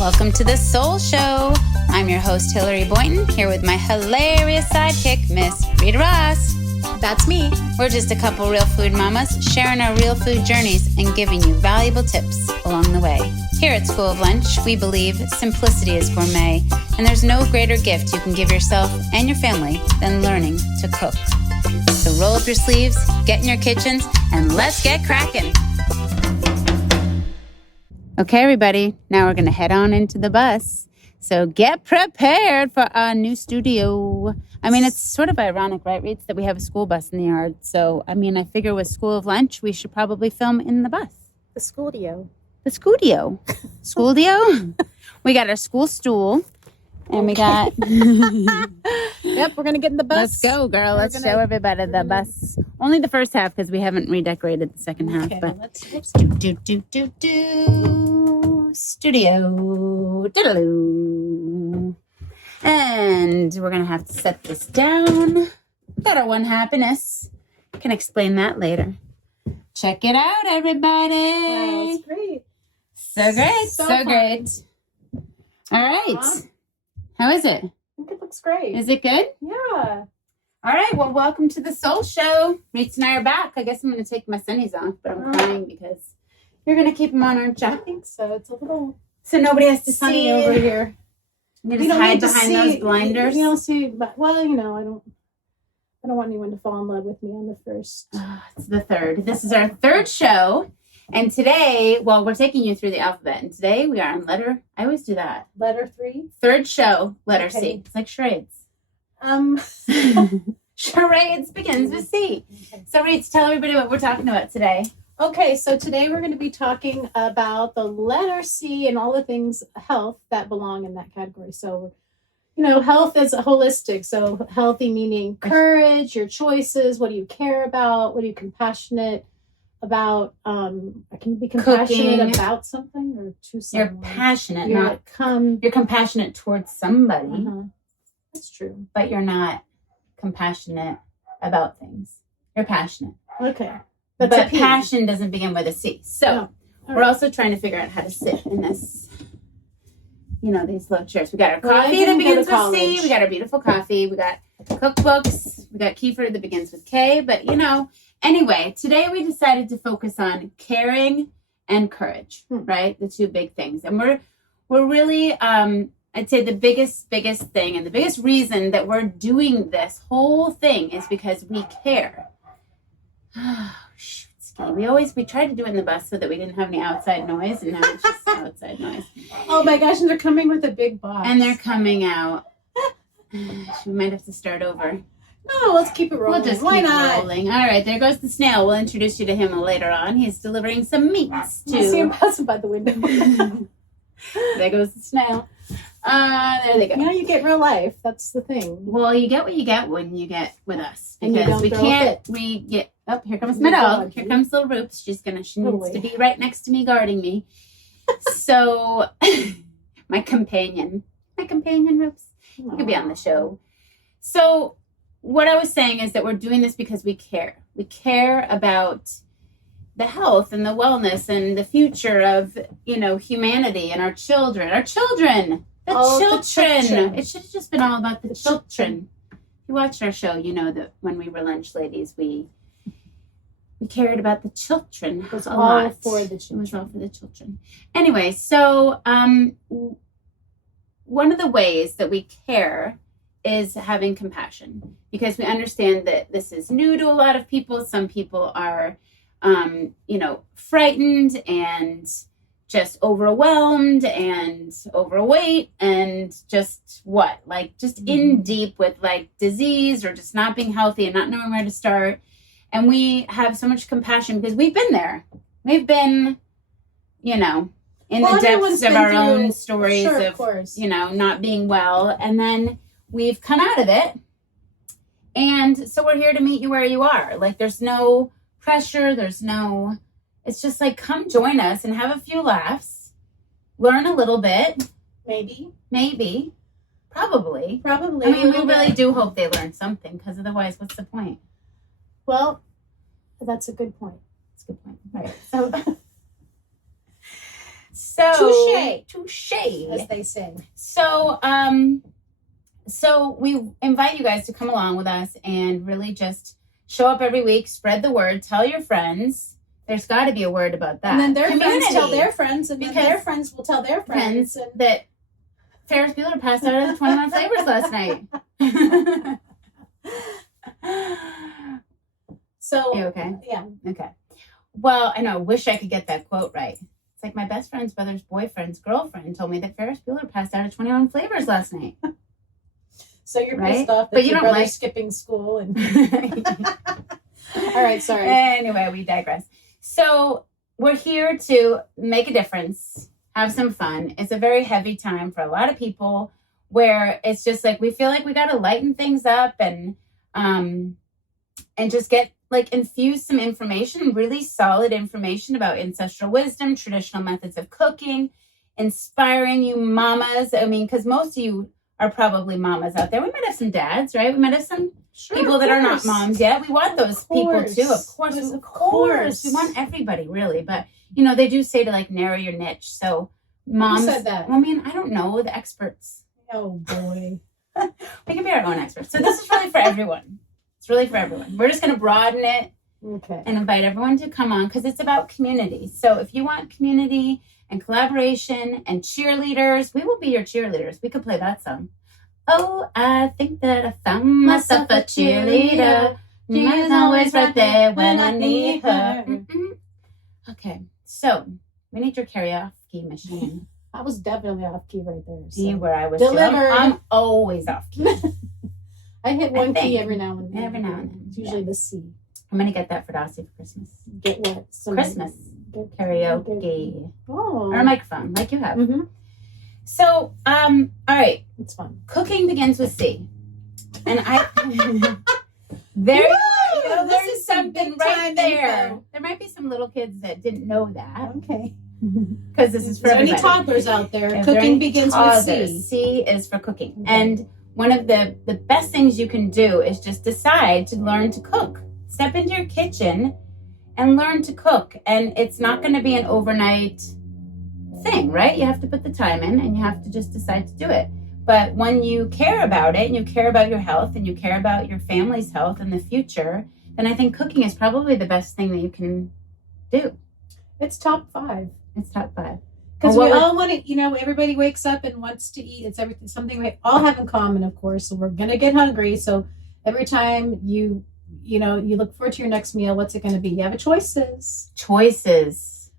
Welcome to the Soul Show. I'm your host, Hillary Boynton, here with my hilarious sidekick, Miss Rita Ross. That's me. We're just a couple real food mamas sharing our real food journeys and giving you valuable tips along the way. Here at School of Lunch, we believe simplicity is gourmet, and there's no greater gift you can give yourself and your family than learning to cook. So roll up your sleeves, get in your kitchens, and let's get cracking. Okay, everybody, now we're going to head on into the bus. So get prepared for our new studio. I mean, it's sort of ironic, right, Reeds, that we have a school bus in the yard. So, I mean, I figure with School of Lunch, we should probably film in the bus. The schoodio. The schoodio. Schoodio? We got our school stool. And we got... Yep, we're going to get in the bus. Let's go, girl. Let's show everybody the bus. Only the first half because we haven't redecorated the second half. Okay, But let's studio. Diddle-oo. And we're going to have to set this down. Got our one happiness. Can explain that later. Check it out, everybody. Wow, it's great. So great. So So fun. great. All right. How is it? I think it looks great. Is it good? Yeah. All right, well, welcome to the Soul Show. Reeds and I are back. I guess I'm going to take my sunnies off, but I'm crying because you're going to keep them on, aren't I you? think so. It's a little So nobody has to sunny see over here. You just hide behind those blinders. You don't see, but well, you know, I don't want anyone to fall in love with me on the first. It's the third. This is our third show. And today, well, we're taking you through the alphabet. And today we are on letter, I always do that. Letter 3. Third show, letter Okay. C. It's like charades. Okay. Charades begins with C. So, Reeds, tell everybody what we're talking about today. Okay, so today we're going to be talking about the letter C and all the things health that belong in that category. So, you know, health is holistic. So, healthy meaning courage, your choices, what do you care about, what are you compassionate about? Can you be compassionate Cooking. about something or to You're someone? passionate, You're not you're compassionate towards somebody, uh-huh. That's true. but you're not compassionate about things. You're passionate. Okay. But That's a P. passion doesn't begin with a C. So No. All we're right. also trying to figure out how to sit in this, you know, these low chairs. We got our Well, I coffee that didn't go to begins with C. college. We got our beautiful coffee. We got cookbooks. We got kefir that begins with K. But, you know, anyway, today we decided to focus on caring and courage, right? The two big things. And we're really, I'd say the biggest thing and the biggest reason that we're doing this whole thing is because we care. Oh, shoot, Ski. We tried to do it in the bus so that we didn't have any outside noise, and now it's just outside noise. Oh my gosh, and they're coming with a big box. And they're coming out. We might have to start over. No, let's keep it rolling. We'll just Why keep not? rolling. All right, there goes the snail. We'll introduce you to him later on. He's delivering some meats I see him too. passing by the window. There goes the snail. There they go. You know, you get real life. That's the thing. Well, you get what you get when you get with us. And you Because don't we throw a can't, fit. we get, oh, here comes You my don't dog. argue. Here comes little Roops. She needs Totally. to be right next to me, guarding me. So, my companion, Roops, you could be on the show. So, what I was saying is that we're doing this because we care. We care about the health and the wellness and the future of, you know, humanity and our children. The children. It should have just been all about the children. If you watched our show, you know that when we were lunch ladies, we cared about the children. It was a all lot. for the It children. was all for the children. Anyway, so one of the ways that we care is having compassion, because we understand that this is new to a lot of people. Some people are, you know, frightened and just overwhelmed and overweight and just in deep with like disease or just not being healthy and not knowing where to start. And we have so much compassion because we've been there. We've been, you know, in the depths of our own stories of course. you know, not being well. And then we've come out of it. And so we're here to meet you where you are. Like, there's no pressure. It's just like, come join us and have a few laughs. Learn a little bit. Maybe. Probably. Probably. I mean, we really do hope they learn something, because otherwise, what's the point? Well, that's a good point. That's a good point. Right. touche, as they say. So we invite you guys to come along with us and really just show up every week, spread the word, tell your friends. There's got to be a word about that. And then their Community. friends tell their friends, and then Because their friends will tell their friends. And that Ferris Bueller passed out of the 21 Flavors last night. So, You okay? yeah. Okay. Well, I know. I wish I could get that quote right. It's like my best friend's brother's boyfriend's girlfriend told me that Ferris Bueller passed out of 21 Flavors last night. So you're Right? pissed off that But you your don't brother's like- skipping school. And all right, sorry. Anyway, we digress. So we're here to make a difference, have some fun. It's a very heavy time for a lot of people where it's just like we feel like we got to lighten things up and just get infuse some information, really solid information about ancestral wisdom, traditional methods of cooking, inspiring you mamas. I mean, because most of you are probably mamas out there. We might have some dads, right? We might have some people that are not moms yet. We want those people too, of course. Of course. We want everybody, really. But, they do say to narrow your niche. So moms. Who said that? I mean, I don't know, the experts. Oh, boy. We can be our own experts. So this is really for everyone. It's really for everyone. We're just going to broaden it Okay. and invite everyone to come on because it's about community. So if you want community and collaboration and cheerleaders, we will be your cheerleaders. We could play that song. Oh, I think that I found myself a cheerleader. She's always right there when I need her. Mm-mm. Okay, so we need your karaoke machine. I was definitely off key right there. See So. where I was. Delivered. I'm always off key. I hit one think. key every now and then. Every now and then, It's usually the C. I'm gonna get that for Dossie for Christmas. Get what? Christmas karaoke Oh. or a microphone, like you have. Mm-hmm. So, all right. It's fun. Cooking begins with C, and there you go. This There's is some something big right time there. info. There might be some little kids that didn't know that Okay. because this is for there any everybody. toddlers out there? If there are Cooking any begins toddlers, with C. C is for cooking, Okay. and one of the best things you can do is just decide to learn to cook. Step into your kitchen and learn to cook, and it's not going to be an overnight thing, right? You have to put the time in, and you have to just decide to do it. But when you care about it, and you care about your health, and you care about your family's health in the future, then I think cooking is probably the best thing that you can do. It's top 5. It's top 5. Because Well, we what all want to, everybody wakes up and wants to eat. It's everything, something we all have in common, of course. So we're going to get hungry. So every time you look forward to your next meal, what's it going to be? You have choices. Choices.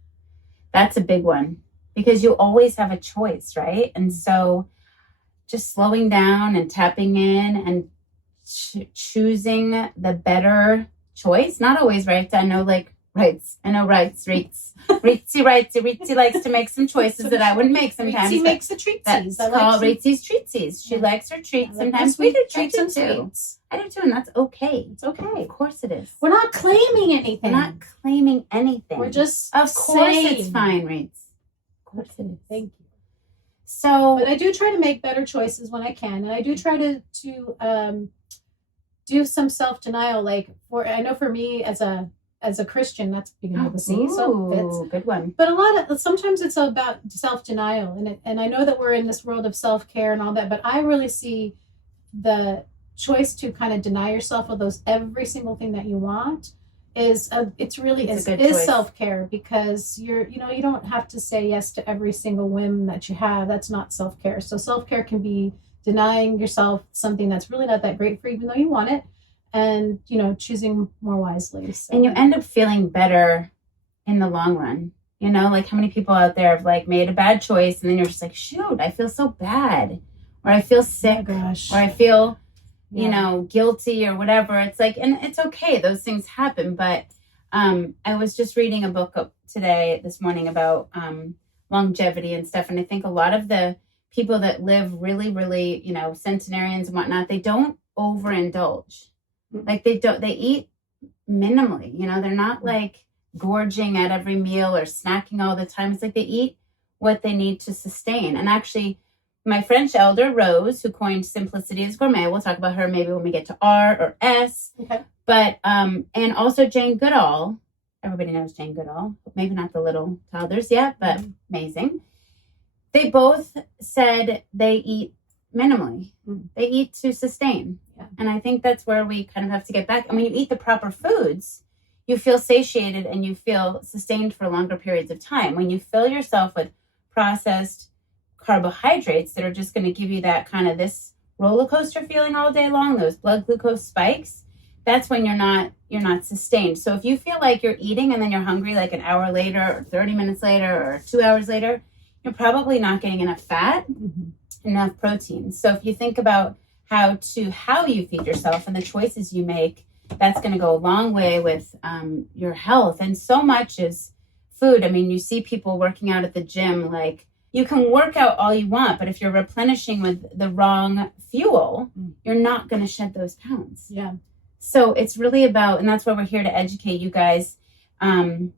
That's a big one because you always have a choice, right? And so just slowing down and tapping in and choosing the better choice. Not always right. I know rights. Ritzy likes to make some choices that I wouldn't make sometimes. Ritzy makes the treatsies. That's I called like Ritzy's treatsies. She likes her treats. I like Sometimes the we do treats and too. sweets. I do too, and that's okay. It's okay. Of course it is. We're not claiming anything. We're not claiming anything. We're just Of course saying. it's fine, Rates. Of course it is. Thank you. So, But I do try to make better choices when I can, and I do try to do some self-denial. I know for me as a Christian, that's beginning with a C, so it fits. ooh, good one. But sometimes it's about self-denial, and I know that we're in this world of self-care and all that, but I really see the choice to kind of deny yourself of every single thing that you want is It's a good is choice. self-care, because you don't have to say yes to every single whim that you have. That's not self-care. So self-care can be denying yourself something that's really not that great for you, even though you want it, and choosing more wisely. So. And you end up feeling better in the long run. How many people out there have made a bad choice and then you're just like, shoot, I feel so bad, or I feel sick, Oh my gosh. or I feel Yeah. guilty or whatever. It's and it's okay. Those things happen. But I was just reading a book this morning about longevity and stuff. And I think a lot of the people that live really, really, centenarians and whatnot, they don't overindulge. They eat minimally, they're not gorging at every meal or snacking all the time. It's they eat what they need to sustain. And actually, my French elder, Rose, who coined Simplicity is Gourmet, we'll talk about her maybe when we get to R or S. Okay. But, and also Jane Goodall. Everybody knows Jane Goodall. Maybe not the little toddlers yet, but amazing. they both said they eat minimally. They eat to sustain. Yeah. And I think that's where we kind of have to get back. And when you eat the proper foods, you feel satiated and you feel sustained for longer periods of time. When you fill yourself with processed carbohydrates that are just going to give you that kind of this roller coaster feeling all day long, those blood glucose spikes, that's when you're not sustained. So if you feel like you're eating and then you're hungry like an hour later or 30 minutes later or 2 hours later, you're probably not getting enough fat, enough protein. So if you think about how you feed yourself and the choices you make, that's going to go a long way with your health. And so much is food. I mean, you see people working out at the gym, like you can work out all you want, but if you're replenishing with the wrong fuel, you're not going to shed those pounds. Yeah. So it's really about, and that's why we're here to educate you guys and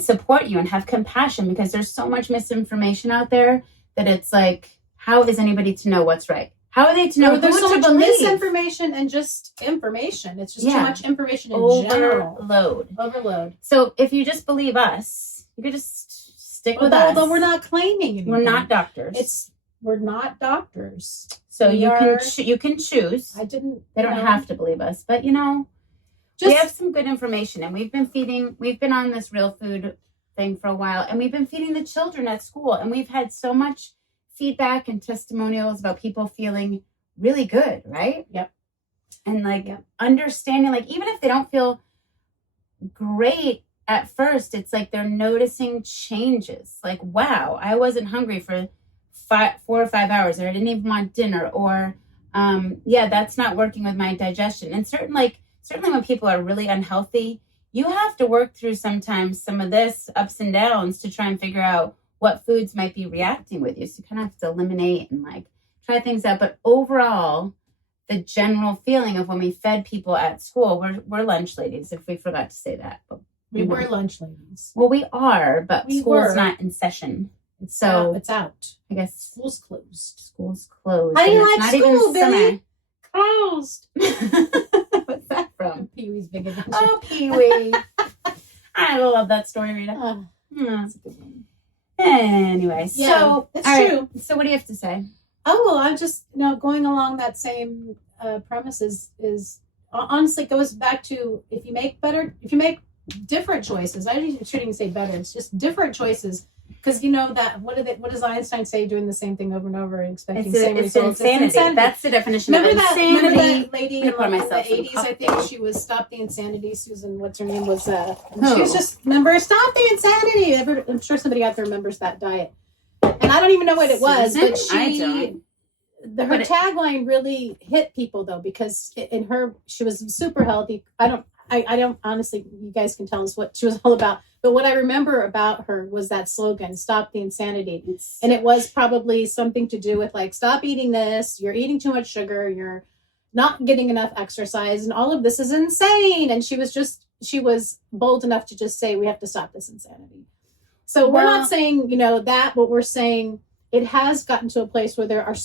support you and have compassion, because there's so much misinformation out there that it's like, how is anybody to know what's right? How are they to know there's who so to much believe? misinformation and just information. It's just too much information in general. Overload. So if you just believe us, you could just stick with us. Although we're not claiming anything. We're not doctors. We're not doctors. So you can choose. They don't have to believe us, but we have some good information, and we've been on this real food thing for a while, and we've been feeding the children at school, and we've had so much feedback and testimonials about people feeling really good, right? Yep. And understanding, like, even if they don't feel great at first, it's like they're noticing changes. Like, wow, I wasn't hungry for 4 or 5 hours, or I didn't even want dinner, or that's not working with my digestion. And certainly when people are really unhealthy, you have to work through sometimes some of this ups and downs to try and figure out what foods might be reacting with you. So you kind of have to eliminate and try things out. But overall, the general feeling of when we fed people at school, we're lunch ladies, if we forgot to say that. But we were lunch ladies. Well, we are, but school's not in session. So it's out. I guess school's closed. School's closed. How do you like school, Billy? Closed. What's that from? Pee-wee's Big Adventure. Oh, Pee-wee. I love that story, Rita. That's a good one. Anyway, so it's true. Right, so what do you have to say? Oh, well, I'm just going along that same premise is honestly goes back to if you make different choices. I shouldn't even say better. It's just different choices. Because that what does Einstein say? Doing the same thing over and over and expecting the same results. Insanity. It's insanity. That's the definition of insanity. Remember that lady in the 80s? I think she was Stop the Insanity. Susan, what's her name? Was she was just Stop the Insanity. I'm sure somebody out there remembers that diet. And I don't even know what it was, but her tagline really hit people though, because she was super healthy. I don't honestly, you guys can tell us what she was all about. But what I remember about her was that slogan, Stop the Insanity. And it was probably something to do with stop eating this, you're eating too much sugar, you're not getting enough exercise, and all of this is insane. And she was bold enough to just say, we have to stop this insanity. So we're not saying, that, but we're saying it has gotten to a place where there are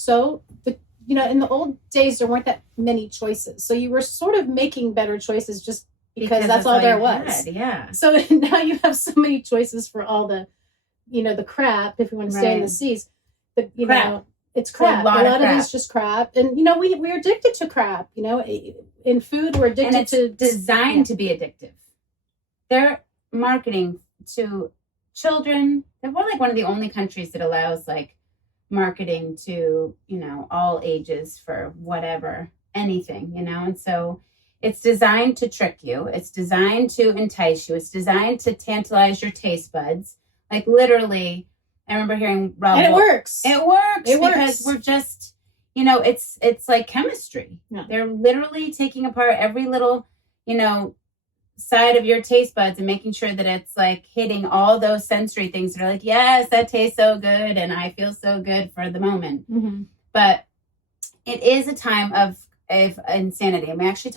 in the old days, there weren't that many choices. So you were sort of making better choices just because that's all there was. Yeah. So now you have so many choices for all the, the crap, if you want to stay in the C's. But, it's crap. A lot of it is just crap. And, we're addicted to crap. In food, we're addicted and it's designed to be addictive. They're marketing to children. They're one of the only countries that allows, marketing to, all ages for whatever, anything, and so it's designed to trick you. It's designed to entice you. It's designed to tantalize your taste buds. Literally, I remember hearing Rob. And it works. It works because we're just, it's like chemistry. Yeah. They're literally taking apart every little, side of your taste buds and making sure that it's hitting all those sensory things that are yes, that tastes so good and I feel so good for the moment. Mm-hmm. But it is a time of insanity. And we actually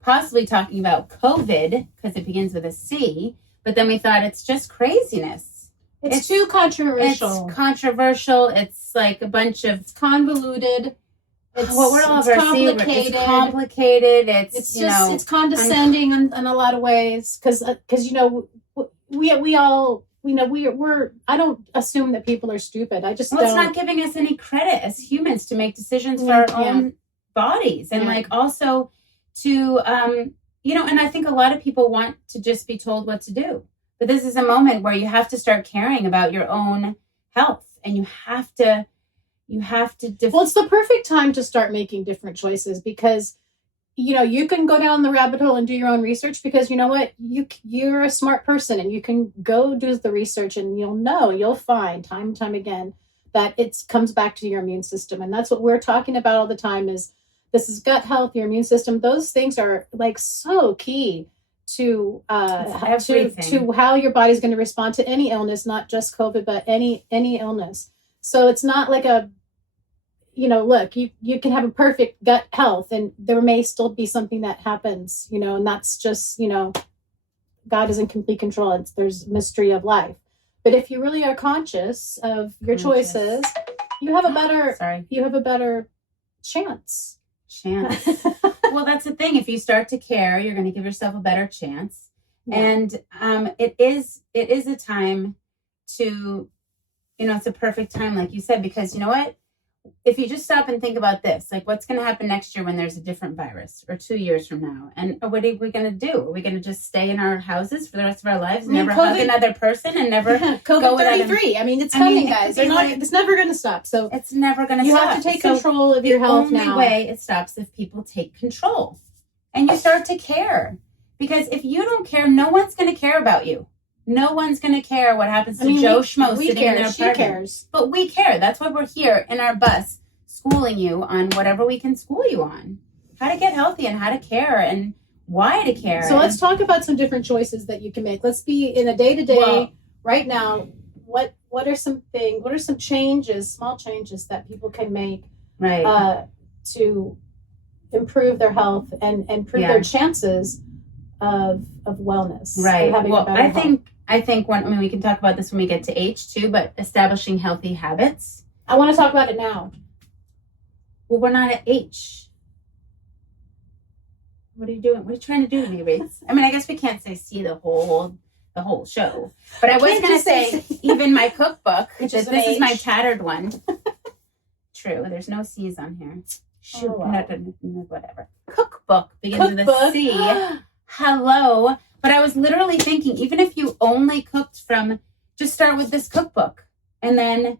possibly talking about COVID, because it begins with a C, but then we thought it's just craziness. It's too controversial. It's controversial. It's a bunch of... It's convoluted. It's complicated. It's complicated. It's just, it's condescending in a lot of ways. Because we I don't assume that people are stupid. I just Well, it's don't. not giving us any credit as humans to make decisions for our own bodies. And like also to, and I think a lot of people want to just be told what to do. But this is a moment where you have to start caring about your own health, and you have to Well, it's the perfect time to start making different choices, because you can go down the rabbit hole and do your own research, because you know what, you're a smart person and you can go do the research, and you'll find time and time again that it comes back to your immune system. And that's what we're talking about all the time, is this is gut health, your immune system. Those things are like so key to to how your body's going to respond to any illness, not just COVID, but any illness. So it's not like look, you can have a perfect gut health and there may still be something that happens, and that's just, God is in complete control. There's mystery of life. But if you really are conscious of your choices, you have a better chance. Well, that's the thing. If you start to care, you're going to give yourself a better chance. Yeah. And it is a time to, it's a perfect time, like you said, because you know what? If you just stop and think about this, like what's going to happen next year when there's a different virus, or 2 years from now? And what are we going to do? Are we going to just stay in our houses for the rest of our lives and never hug another person and never COVID 33? It's coming, guys. It's never going to stop. So it's never going to stop. You have to take control of your health now. The only way it stops if people take control and you start to care. Because if you don't care, no one's going to care about you. No one's going to care what happens to Joe Schmo sitting in their apartment. She cares. But we care. That's why we're here in our bus schooling you on whatever we can school you on. How to get healthy and how to care and why to care. So let's talk about some different choices that you can make. Let's be in a day-to-day right now. What are some changes, small changes that people can make to improve their health and improve their chances of wellness. Right. Well, I think we can talk about this when we get to H too, but establishing healthy habits. I want to talk about it now. Well, we're not at H. What are you doing? What are you trying to do to me, Reese? I guess we can't say see the whole show. But I was going to say even my cookbook, this is my tattered one. True. There's no C's on here. Shoot, whatever. Cookbook begins with a C. Hello. But I was literally thinking, even if you only cooked from, just start with this cookbook, and then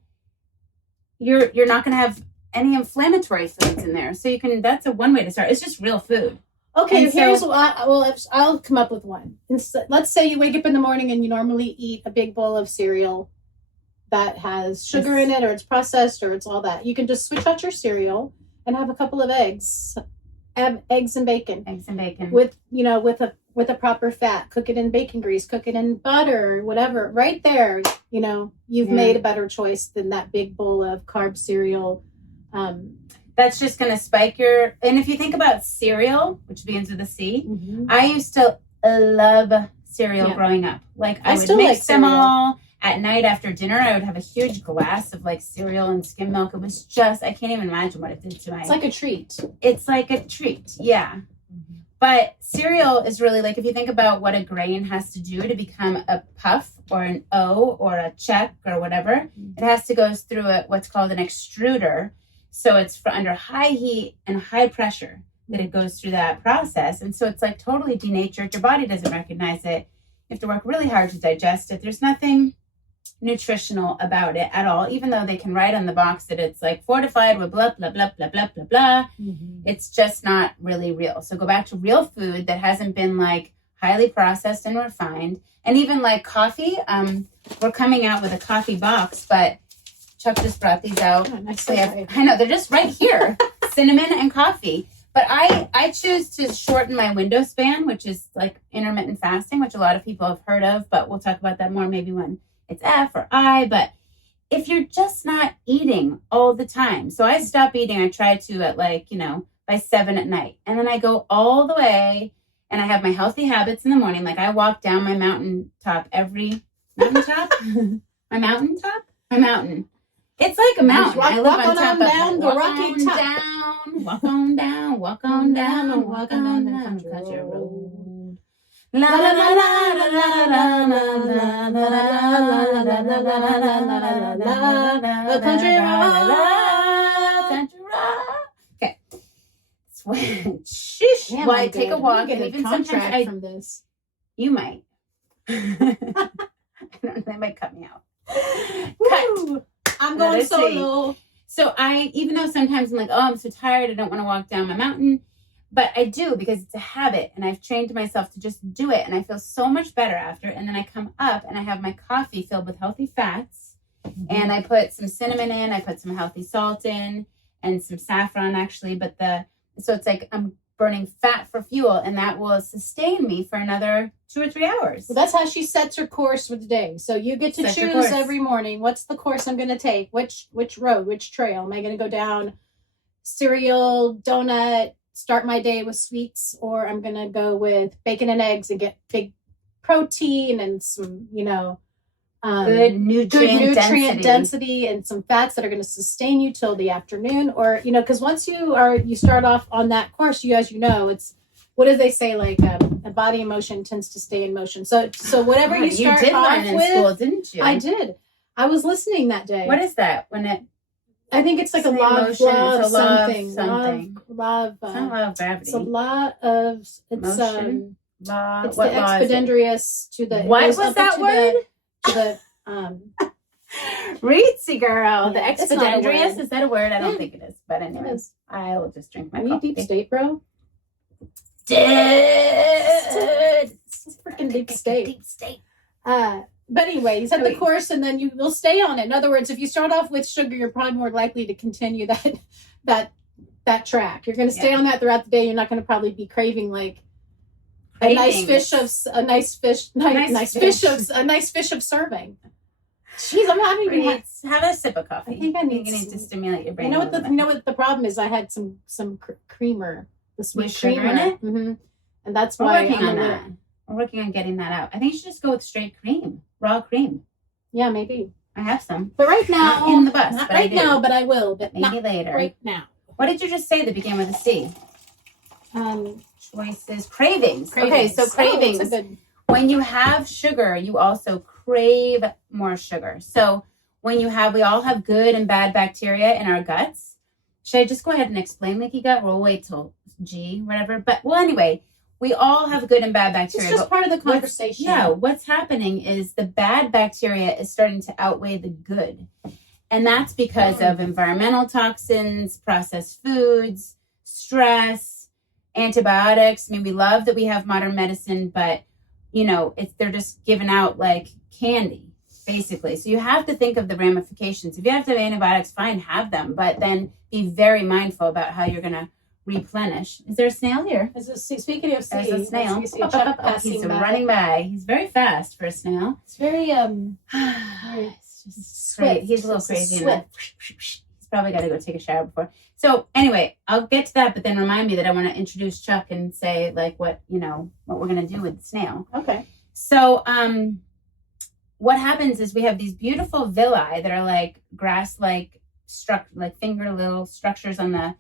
you're not going to have any inflammatory foods in there. So that's one way to start. It's just real food. Okay, I'll come up with one. Let's say you wake up in the morning and you normally eat a big bowl of cereal that has sugar in it, or it's processed, or it's all that. You can just switch out your cereal and have a couple of eggs. Have eggs and bacon. With a proper fat. Cook it in bacon grease. Cook it in butter. Whatever. Right there, you've made a better choice than that big bowl of carb cereal. That's just going to spike and if you think about cereal, which begins with a C, I used to love cereal growing up. Like I would mix them all. At night after dinner, I would have a huge glass of like cereal and skim milk. It was just, I can't even imagine what it did to my... It's like a treat. It's like a treat, yeah. Mm-hmm. But cereal is really like, if you think about what a grain has to do to become a puff or an O or a check or whatever, it has to go through what's called an extruder. So it's under high heat and high pressure that it goes through that process. And so it's like totally denatured. Your body doesn't recognize it. You have to work really hard to digest it. There's nothing nutritional about it at all, even though they can write on the box that it's like fortified with blah blah blah blah blah blah blah. It's just not really real. So go back to real food that hasn't been like highly processed and refined. And even like coffee, we're coming out with a coffee box, but Chuck just brought these out. I know they're just right here. Cinnamon and coffee. But I choose to shorten my window span, which is like intermittent fasting, which a lot of people have heard of, but we'll talk about that more maybe when it's F or I. But if you're just not eating all the time, so I stop eating, I try to at by 7 at night. And then I go all the way and I have my healthy habits in the morning. Like I walk down my mountaintop my mountain. It's like a mountain. I live on top of down the rocky top. Walk on down, country road. La la la la la la la la country road, country road. Okay. Sheesh. Damn, Well, I'm I take a good. walk, I'm gonna and get even a sometimes contract from this. you might. I don't know, they might cut me out. Woo! I'm going Let's see. solo. So even though sometimes I'm like, oh, I'm so tired, I don't want to walk down my mountain, but I do because it's a habit, and I've trained myself to just do it, and I feel so much better after. And then I come up and I have my coffee filled with healthy fats, and I put some cinnamon in, I put some healthy salt in, and some saffron actually. So it's like I'm burning fat for fuel, and that will sustain me for another 2 or 3 hours. Well, that's how she sets her course for the day. So you get to Set your choose course. every morning. What's the course I'm going to take? Which road? Which trail? Am I going to go down cereal, donut, start my day with sweets, or I'm going to go with bacon and eggs and get big protein and some, Good nutrient density and some fats that are going to sustain you till the afternoon. Or, because once you start off on that course, as you know, it's, what do they say? Like a body in motion tends to stay in motion. So whatever you start did off learn in with, school, didn't you? I did. I was listening that day. What is that? I think it's like a Say law of motion, it's a law of something. something. Law of It's not law of gravity. it's a lot of Motion? Law. it's What the law is it? expedendrious to the What it goes was up that to word? The Reedsy girl. Yeah, The it's not a expedendrious. word. Is that a word? I don't Yeah. think it is. But anyways, I will just drink my are you coffee. deep state, bro? Dude. It's freaking deep state. Deep state. But anyway, you set the Wait. course and then you will stay on it. In other words, if you start off with sugar, you're probably more likely to continue that track. You're going to stay on that throughout the day. You're not going to probably be craving like a nice fish of serving. Jeez, I'm not even. Have a sip of coffee. I think I need You need to some- stimulate your brain. You know a what little bit. the problem is? I had some creamer, the sweet With sugar creamer in it? Mm-hmm. And that's We're why working I'm on a that. little- We're working on getting that out. I think you should just go with straight cream, raw cream. Yeah, maybe. I have some. But right now, Not in the bus, not but I right do. now, but I will. But Maybe not later. right now. What did you just say that began with a C? Choices, cravings. Okay, so cravings. Oh, it's a good- When you have sugar, you also crave more sugar. So when we all have good and bad bacteria in our guts. Should I just go ahead and explain leaky gut? We'll wait till G, whatever. But anyway, we all have good and bad bacteria. It's just part of the conversation. What's happening is the bad bacteria is starting to outweigh the good. And that's because of environmental toxins, processed foods, stress, antibiotics. I mean, we love that we have modern medicine, but they're just given out like candy, basically. So you have to think of the ramifications. If you have to have antibiotics, fine, have them, but then be very mindful about how you're going to replenish. Is there a snail here? Speaking of There's a snail. I see a truck passing He's by. running by. He's very fast for a snail. It's very It's just swift. great. He's a little It's crazy. swift. He's probably got to go take a shower before. So anyway, I'll get to that, but then remind me that I want to introduce Chuck and say like what we're going to do with the snail. Okay. So what happens is we have these beautiful villi that are like grass-like finger little structures on the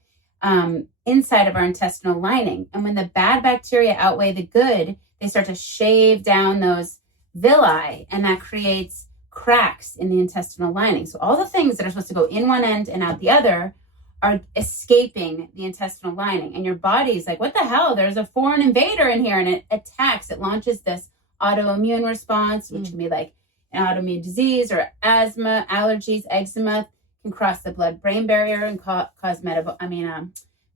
inside of our intestinal lining. And when the bad bacteria outweigh the good, they start to shave down those villi, and that creates cracks in the intestinal lining. So all the things that are supposed to go in one end and out the other are escaping the intestinal lining. And your body's like, what the hell? There's a foreign invader in here. And it attacks. It launches this autoimmune response, which can be like an autoimmune disease or asthma, allergies, eczema, can cross the blood-brain barrier and cause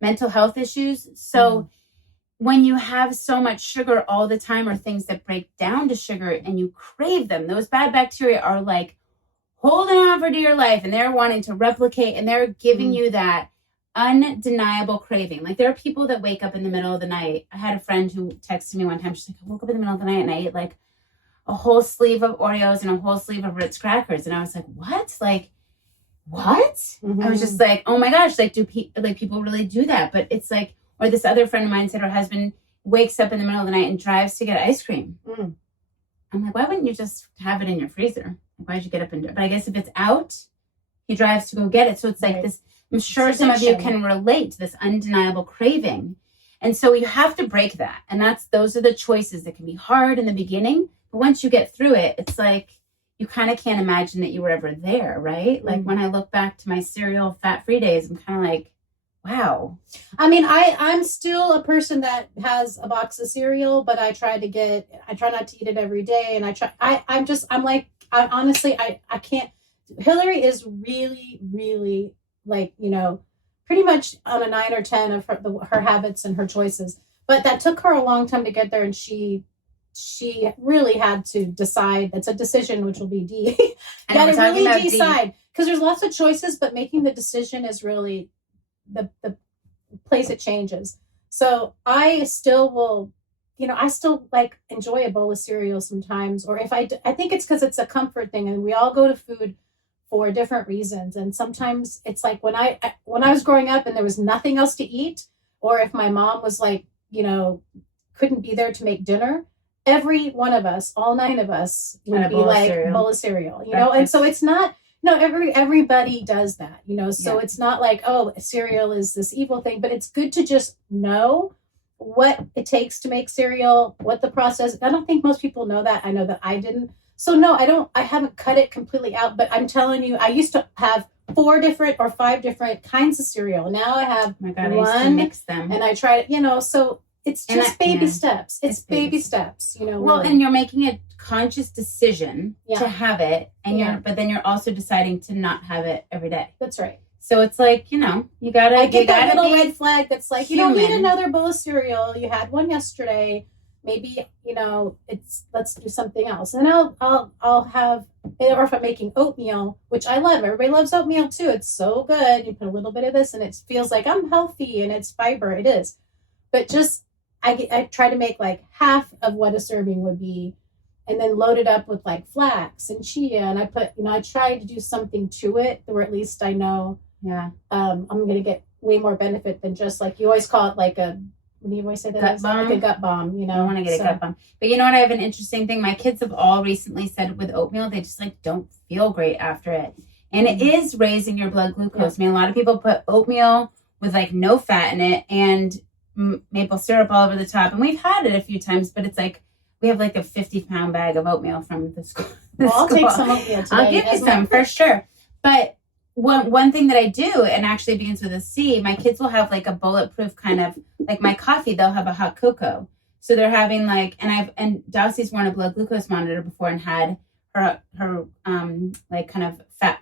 mental health issues. So when you have so much sugar all the time, or things that break down to sugar and you crave them, those bad bacteria are like holding on for dear life, and they're wanting to replicate, and they're giving you that undeniable craving. Like there are people that wake up in the middle of the night. I had a friend who texted me one time. She's like, I woke up in the middle of the night and I ate like a whole sleeve of Oreos and a whole sleeve of Ritz crackers. And I was like, what? Like, what? Mm-hmm. I was just like, oh my gosh, like people really do that? But it's like, or this other friend of mine said her husband wakes up in the middle of the night and drives to get ice cream. I'm like, why wouldn't you just have it in your freezer? Like, why'd you get up and do it? But I guess if it's out, he drives to go get it. So it's like this, I'm sure some of you can relate to this undeniable craving. And so you have to break that. And those are the choices that can be hard in the beginning. But once you get through it, it's like you kind of can't imagine that you were ever there, right? Like when I look back to my cereal fat-free days, I'm kind of like, wow. I mean, I'm still a person that has a box of cereal, but I try not to eat it every day. And I can't. Hillary is really, really like, pretty much on a 9 or 10 of her habits and her choices. But that took her a long time to get there. And she really had to decide. It's a decision, which will be D. You got to really decide, because there's lots of choices, but making the decision is really the place it changes. So I still will, I still like enjoy a bowl of cereal sometimes, or if I think it's because it's a comfort thing, and we all go to food for different reasons. And sometimes it's like when I was growing up and there was nothing else to eat, or if my mom was like, couldn't be there to make dinner, every one of us, all 9 of us, would be like bowl of cereal, And so it's not, everybody does that, so It's not like, oh, cereal is this evil thing, but it's good to just know what it takes to make cereal, what the process. I don't think most people know that. I know that I didn't. So no, I haven't cut it completely out, but I'm telling you, I used to have 4 different or 5 different kinds of cereal. Now I have I used to mix them. And I tried it, so it's just baby steps. It's baby steps, Well, really. and you're making a conscious decision to have it, and but then you're also deciding to not have it every day. That's right. So it's like, you gotta. I get that little red flag that's like, human. You don't need another bowl of cereal. You had one yesterday. Maybe, let's do something else. And I'll have, or if I'm making oatmeal, which I love, everybody loves oatmeal too. It's so good. You put a little bit of this and it feels like I'm healthy and it's fiber. It is. But just, I try to make like half of what a serving would be, and then load it up with like flax and chia. And I put, I try to do something to it, or at least I know, I'm going to get way more benefit than just like, you always call it like when you always say that, gut bomb. Like a gut bomb, I want to get a gut bomb. But you know what? I have an interesting thing. My kids have all recently said with oatmeal, they just like don't feel great after it. And it is raising your blood glucose. I mean, a lot of people put oatmeal with like no fat in it and maple syrup all over the top. And we've had it a few times, but it's like, we have like a 50-pound bag of oatmeal from the school. I'll take some oatmeal today. I'll give you some for sure. But one thing that I do, and actually begins with a C, my kids will have like a bulletproof kind of, like my coffee, they'll have a hot cocoa. So they're having like, and Dossie's worn a blood glucose monitor before and had her like kind of fat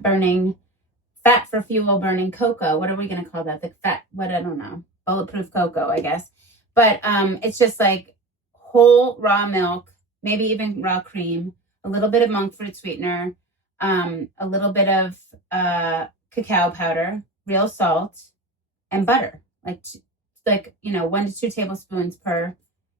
for fuel burning cocoa. What are we going to call that? The fat, I don't know. Bulletproof cocoa, I guess. But it's just like whole raw milk, maybe even raw cream, a little bit of monk fruit sweetener, a little bit of cacao powder, real salt, and butter. Like 1 to 2 tablespoons per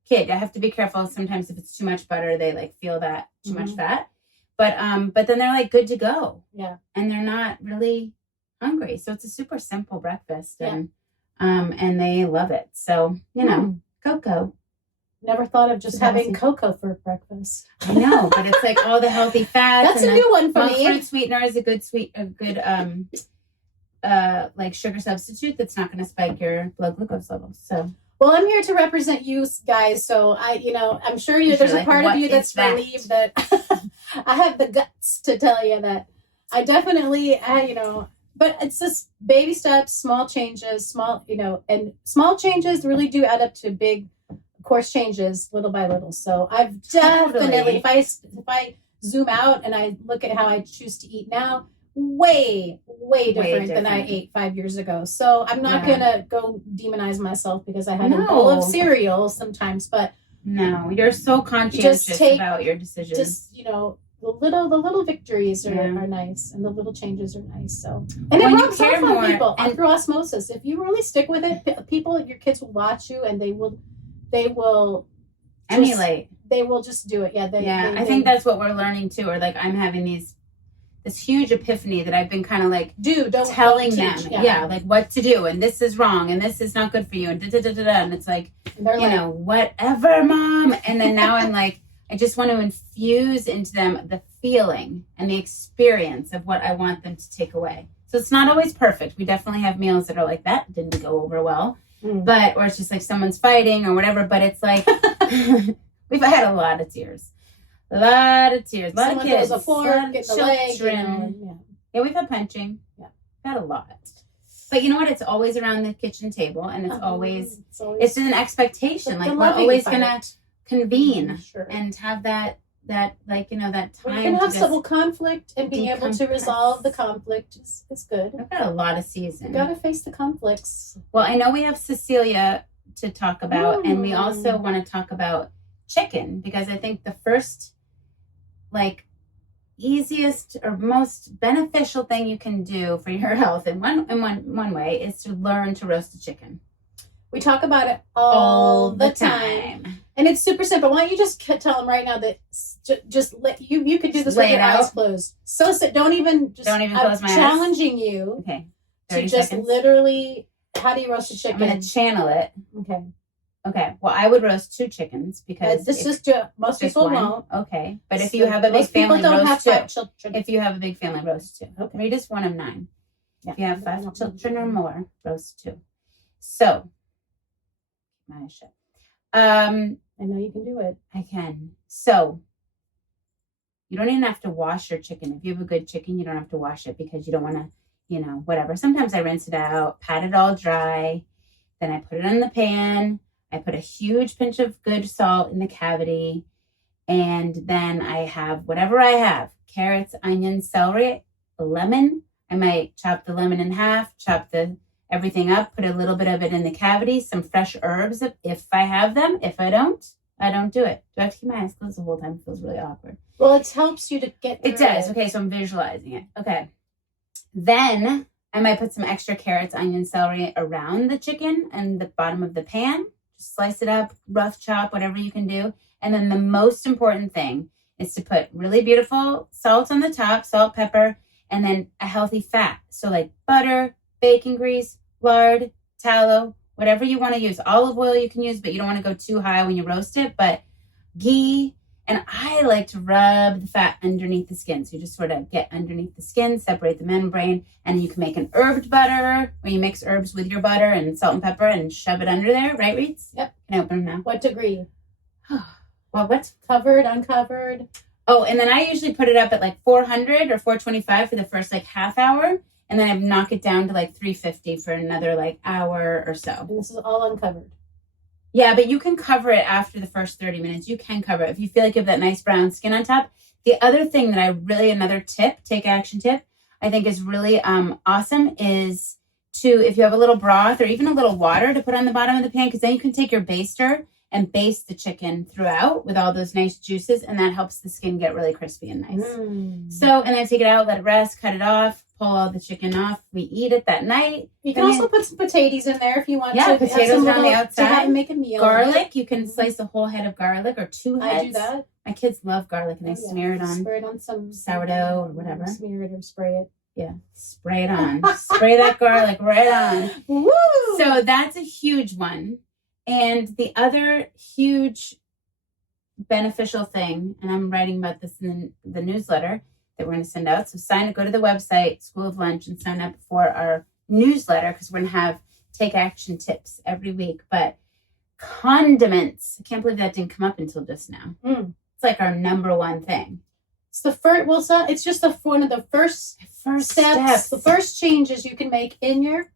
kid. I have to be careful. Sometimes if it's too much butter, they like feel that too much fat. But then they're like good to go. Yeah. And they're not really hungry. So it's a super simple breakfast, and they love it. So, cocoa. Never thought of just having cocoa for breakfast. I know, but it's like all the healthy fats. That's a new one for me. Fruit sweetener is a good like sugar substitute that's not going to spike your blood glucose levels. So, well, I'm here to represent you guys. So I'm sure there's a part of you that's relieved that I have the guts to tell you that I definitely, but it's just baby steps, small changes, and small changes really do add up to big course changes little by little. So I've definitely, if I zoom out and I look at how I choose to eat now, way different than I ate 5 years ago. So I'm not gonna go demonize myself because I had a bowl of cereal sometimes, but no, you're so conscientious about your decisions. Just the little victories are nice, and the little changes are nice. So, and it rubs off on people through osmosis. If you really stick with it, your kids will watch you, and they will emulate. They will just do it. Yeah. I think that's what we're learning too. Or like I'm having this huge epiphany that I've been kind of like telling them, like what to do, and this is wrong, and this is not good for you, and and it's like, whatever, mom. And then now I'm like, I just want to infuse into them the feeling and the experience of what I want them to take away. So it's not always perfect. We definitely have meals that are like, that didn't go over well. but, or it's just like someone's fighting or whatever, but it's like, we've had a lot of tears. A lot of tears. A lot Someone of kids. throws a fork, get the leg, Children. Yeah, we've had punching. Yeah. We've had a lot. But you know what? It's always around the kitchen table, and it's always it's just an expectation. Like, we're always going to convene and have that like, you know, that time. We can have civil conflict, and being able to resolve the conflict is good. I've got a lot of season. You got to face the conflicts. Well, I know we have Cecilia to talk about, and we also want to talk about chicken, because I think the first, like, easiest or most beneficial thing you can do for your health in one way is to learn to roast a chicken. We talk about it all the time. And it's super simple. Why don't you just tell them right now that just let you could do this with your eyes closed. So don't even close my eyes. Challenging you. Okay. To just literally, how do you roast a chicken? I'm going to channel it. Okay. Okay. Well, I would roast 2 chickens because most people won't. Okay. But if you have a big family, roast 2. Children. If you have a big family, roast 2. Okay. Maybe just 1 of 9. Yeah. If you have 5 children or more, roast 2. So, my eyes shut. I know you can do it. I can. So, you don't even have to wash your chicken. If you have a good chicken, you don't have to wash it because you don't want to, you know, whatever. Sometimes I rinse it out, pat it all dry. Then I put it in the pan. I put a huge pinch of good salt in the cavity. And then I have whatever I have. Carrots, onions, celery, a lemon. I might chop the lemon in half, chop everything up, put a little bit of it in the cavity, some fresh herbs if I have them. If I don't do it. Do I have to keep my eyes closed the whole time? It feels really awkward. Well, it helps you to get through it. Does. Okay, so I'm visualizing it. Okay. Then I might put some extra carrots, onion, celery around the chicken and the bottom of the pan. Just slice it up, rough chop, whatever you can do. And then the most important thing is to put really beautiful salt on the top, salt, pepper, and then a healthy fat. So like butter, bacon grease, lard, tallow, whatever you want to use. Olive oil you can use, but you don't want to go too high when you roast it. But ghee, and I like to rub the fat underneath the skin. So you just sort of get underneath the skin, separate the membrane, and you can make an herbed butter where you mix herbs with your butter and salt and pepper and shove it under there. Right, Reeds? Yep. Can I open them now? What degree? Well, what's covered, uncovered? Oh, and then I usually put it up at like 400 or 425 for the first like half hour. And then I knock it down to like 350 for another like hour or so. And this is all uncovered. Yeah, but you can cover it after the first 30 minutes. You can cover it if you feel like you have that nice brown skin on top. The other thing that another tip, take action tip, I think is really awesome is to, if you have a little broth or even a little water to put on the bottom of the pan, because then you can take your baster and baste the chicken throughout with all those nice juices, and that helps the skin get really crispy and nice. So, and then take it out, let it rest, cut it off, pull all the chicken off. We eat it that night. You can also put some potatoes in there if you want to. Yeah, potatoes around the outside. To make a meal. Garlic, you can slice a whole head of garlic or 2 heads. I do that. My kids love garlic, and they smear it on some sourdough or whatever. Smear it or spray it. Yeah, spray it on. Spray that garlic right on. Woo! So that's a huge one. And the other huge beneficial thing, and I'm writing about this in the newsletter that we're going to send out. So go to the website, School of Lunch, and sign up for our newsletter because we're going to have take action tips every week. But condiments, I can't believe that didn't come up until just now. It's like our number one thing. It's the first. Well, it's just one of the first steps. The first changes you can make in your